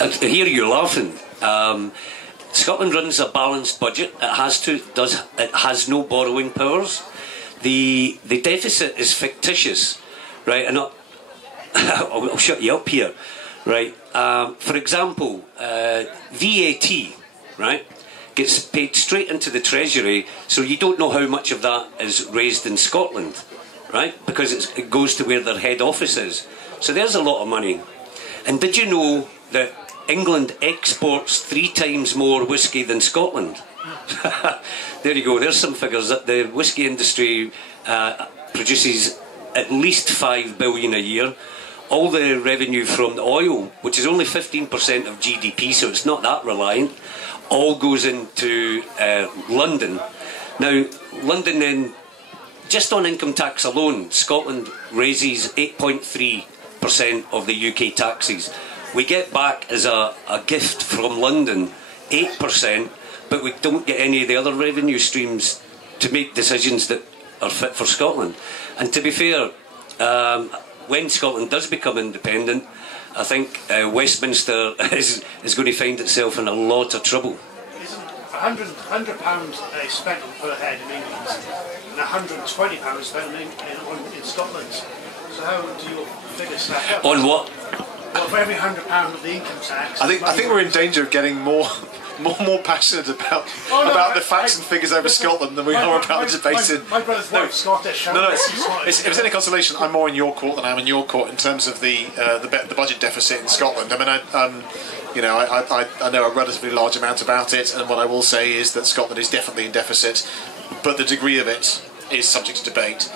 I hear you laughing. Scotland runs a balanced budget. It has no borrowing powers. The deficit is fictitious, right? And I'll shut you up here, right? For example, VAT, right, gets paid straight into the Treasury, so you don't know how much of that is raised in Scotland, right? Because it goes to where their head office is. So there's a lot of money. And did you know that England exports 3 times more whisky than Scotland? There you go, there's some figures. That the whisky industry produces at least 5 billion a year. All the revenue from the oil, which is only 15% of GDP, so it's not that reliant, all goes into London. Now, London then, just on income tax alone, Scotland raises 8.3% of the UK taxes. We get back as a gift from London 8%, but we don't get any of the other revenue streams to make decisions that are fit for Scotland. And to be fair, when Scotland does become independent, I think Westminster is going to find itself in a lot of trouble. Isn't £100 spent per head in England and £120 spent in Scotland? So how do your figures stack up? On what? Well, for every £100 of the income tax... I think we're in danger of getting more passionate about the facts and figures over Scotland than we are about the debate in... My brother's wife's Scottish. If it's any consolation, I'm more in your court than I'm in your court in terms of the budget deficit in Scotland. I mean, I know a relatively large amount about it, and what I will say is that Scotland is definitely in deficit, but the degree of it is subject to debate.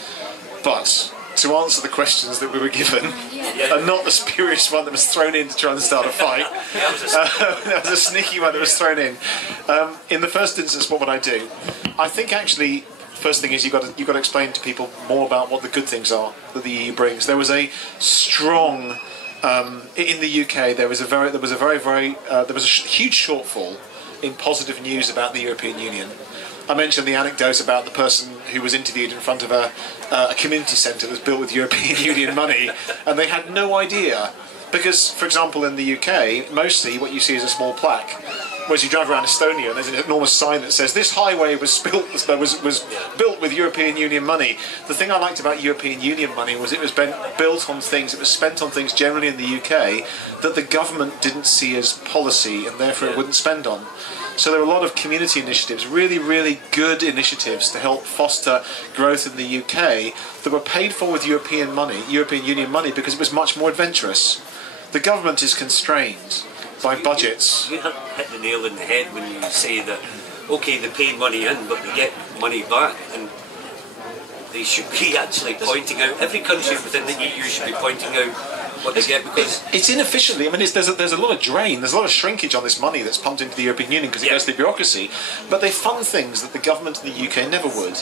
But to answer the questions that we were given, and not the spurious one that was thrown in to try and start a fight. That was a sneaky one that was thrown in. In the first instance, what would I do? I think actually, first thing is you've got to explain to people more about what the good things are that the EU brings. There was a strong in the UK. There was a huge shortfall in positive news about the European Union. I mentioned the anecdote about the person who was interviewed in front of a community centre that was built with European Union money, and they had no idea. Because, for example, in the UK, mostly what you see is a small plaque. Whereas you drive around Estonia and there's an enormous sign that says, this highway was built with European Union money. The thing I liked about European Union money was it was built on things, it was spent on things generally in the UK that the government didn't see as policy and therefore it wouldn't spend on. So there were a lot of community initiatives, really, really good initiatives to help foster growth in the UK that were paid for with European Union money, because it was much more adventurous. The government is constrained by budgets. You hit the nail in the head when you say that, okay, they pay money in, but they get money back, and they should be actually pointing out, every country within the EU should be pointing out what they get because it's inefficiently. I mean, there's a lot of drain. There's a lot of shrinkage on this money that's pumped into the European Union because it goes to the bureaucracy. But they fund things that the government in the UK never would.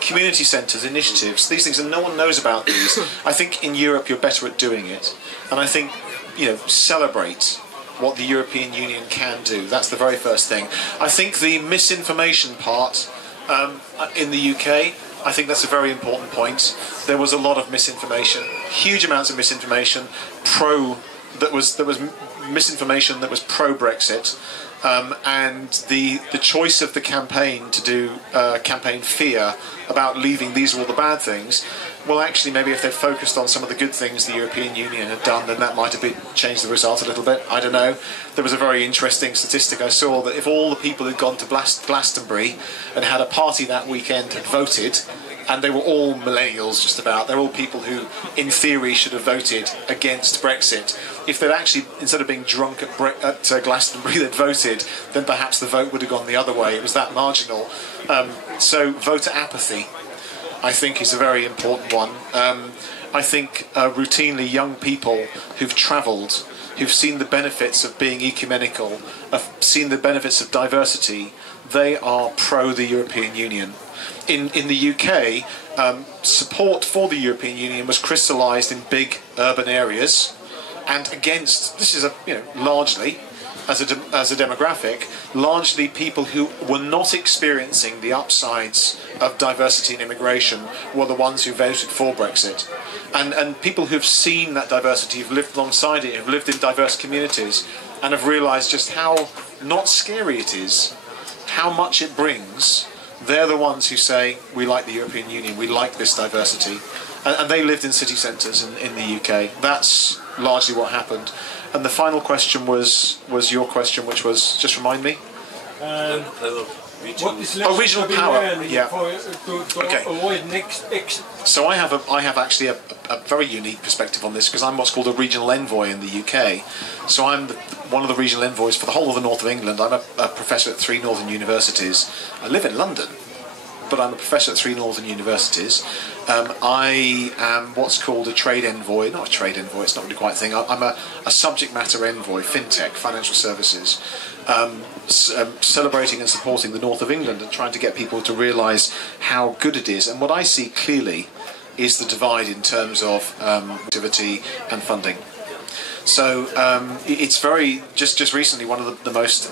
Community centres, initiatives, these things, and no one knows about these. I think in Europe you're better at doing it, and I think celebrate what the European Union can do. That's the very first thing. I think the misinformation part in the UK, I think that's a very important point. There was a lot of misinformation, huge amounts of misinformation, misinformation that was pro-Brexit, and the choice of the campaign to do campaign fear about leaving, these are all the bad things. Well, actually, maybe if they'd focused on some of the good things the European Union had done, then that might have changed the result a little bit. I don't know. There was a very interesting statistic I saw that if all the people who'd gone to Glastonbury and had a party that weekend had voted, and they were all millennials just about, they're all people who, in theory, should have voted against Brexit. If they'd actually, instead of being drunk at Glastonbury, they'd voted, then perhaps the vote would have gone the other way. It was that marginal. So voter apathy, I think, is a very important one. I think routinely young people who've travelled, who've seen the benefits of being ecumenical, have seen the benefits of diversity, they are pro the European Union. In the UK, support for the European Union was crystallised in big urban areas, and against, this is largely, as a demographic, largely people who were not experiencing the upsides of diversity and immigration were the ones who voted for Brexit. And people who've seen that diversity, who've lived alongside it, who've lived in diverse communities, and have realised just how not scary it is, how much it brings, they're the ones who say, we like the European Union, we like this diversity. And they lived in city centres in the UK. That's largely what happened. And the final question was your question, which was, just remind me? Regional power. Yeah. Okay. So I have actually a very unique perspective on this because I'm what's called a regional envoy in the UK. So I'm one of the regional envoys for the whole of the north of England. I'm a professor at 3 northern universities. I live in London, but I'm a professor at 3 northern universities. I am what's called a trade envoy. Not a trade envoy, it's not really quite a thing. I'm a subject matter envoy, fintech, financial services, celebrating and supporting the north of England and trying to get people to realise how good it is. And what I see clearly is the divide in terms of activity and funding. So it's very, just recently, one of the most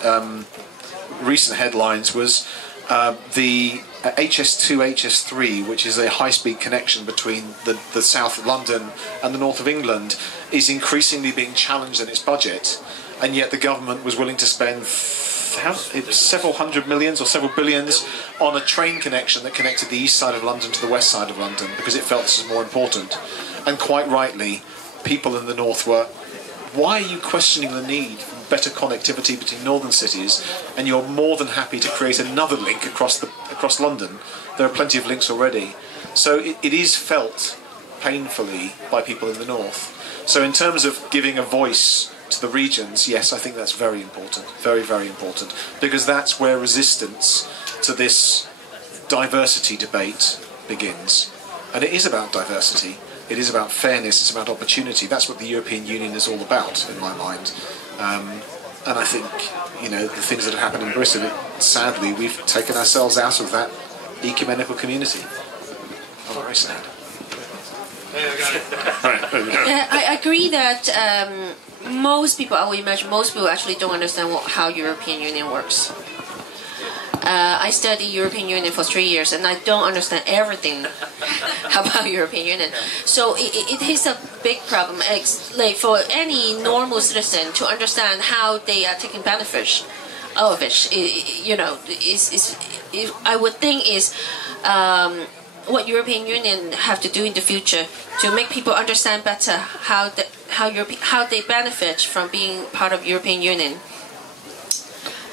recent headlines was the HS2, HS3, which is a high-speed connection between the south of London and the north of England, is increasingly being challenged in its budget, and yet the government was willing to spend several hundred millions or several billions on a train connection that connected the east side of London to the west side of London because it felt this was more important. And quite rightly, people in the north were, why are you questioning the need for better connectivity between northern cities, and you're more than happy to create another link across London? There are plenty of links already. So it is felt painfully by people in the north. So in terms of giving a voice to the regions, yes, I think that's very important, very, very important, because that's where resistance to this diversity debate begins. And it is about diversity. It is about fairness, it's about opportunity. That's what the European Union is all about, in my mind. And I think, the things that have happened in Britain, sadly, we've taken ourselves out of that ecumenical community. I'm very sad. I agree that most people, I would imagine most people actually don't understand how European Union works. I studied European Union for 3 years and I don't understand everything about European Union. So it is a big problem. Like for any normal citizen to understand how they are taking benefit of it, I would think is what European Union have to do in the future to make people understand better how they benefit from being part of European Union.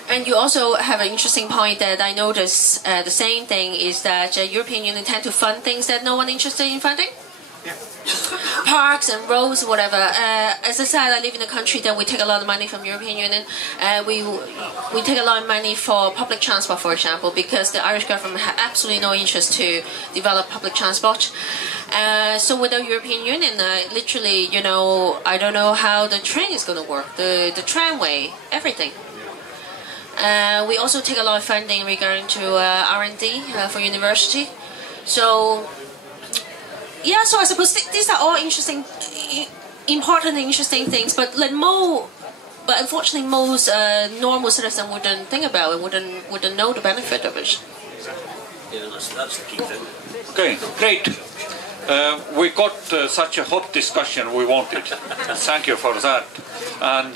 And you also have an interesting point that I noticed the same thing is that European Union tend to fund things that no one interested in funding. Yeah. parks and roads, whatever. As I said, I live in a country that we take a lot of money from European Union. We take a lot of money for public transport, for example, because the Irish government had absolutely no interest to develop public transport. So with the European Union, literally, you know, I don't know how the train is going to work, the tramway, everything. We also take a lot of funding regarding to R&D for university. So, yeah, so I suppose these are all interesting, important and interesting things, but but unfortunately most normal citizens wouldn't think about it, wouldn't know the benefit of it. Yeah, that's the key thing. Okay, great. We got such a hot discussion we wanted. Thank you for that. And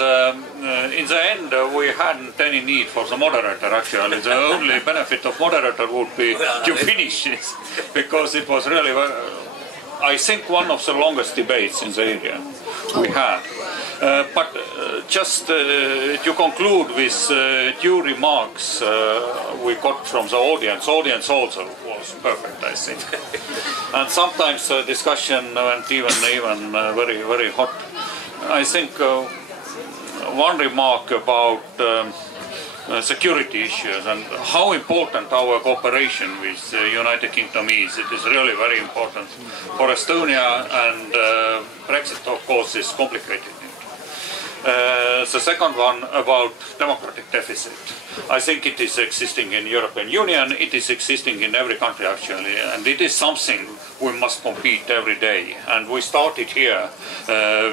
in the end, we hadn't any need for the moderator, actually. The only benefit of moderator would be to finish this, because it was really, I think, one of the longest debates in the area we had. But just to conclude with due remarks we got from the audience also was perfect, I think. And sometimes the discussion went even very, very hot. I think one remark about security issues and how important our cooperation with the United Kingdom is. It is really very important for Estonia, and Brexit, of course, is complicated. The second one about democratic deficit. I think it is existing in European Union, it is existing in every country actually, and it is something we must compete every day. And we started here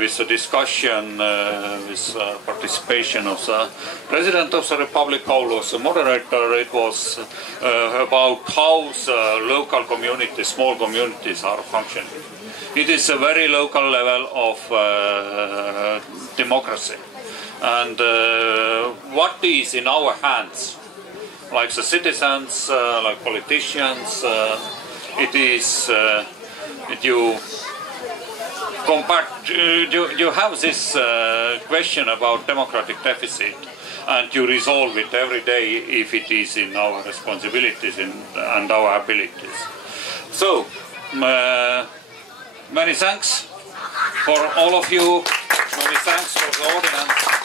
with a discussion with participation of the President of the Republic, Paul was the moderator. It was about how the local communities, small communities are functioning. It is a very local level of democracy. And what is in our hands, like the citizens, like politicians, it is you have this question about democratic deficit, and you resolve it every day if it is in our responsibilities and our abilities. So, many thanks for all of you. Many thanks for the audience.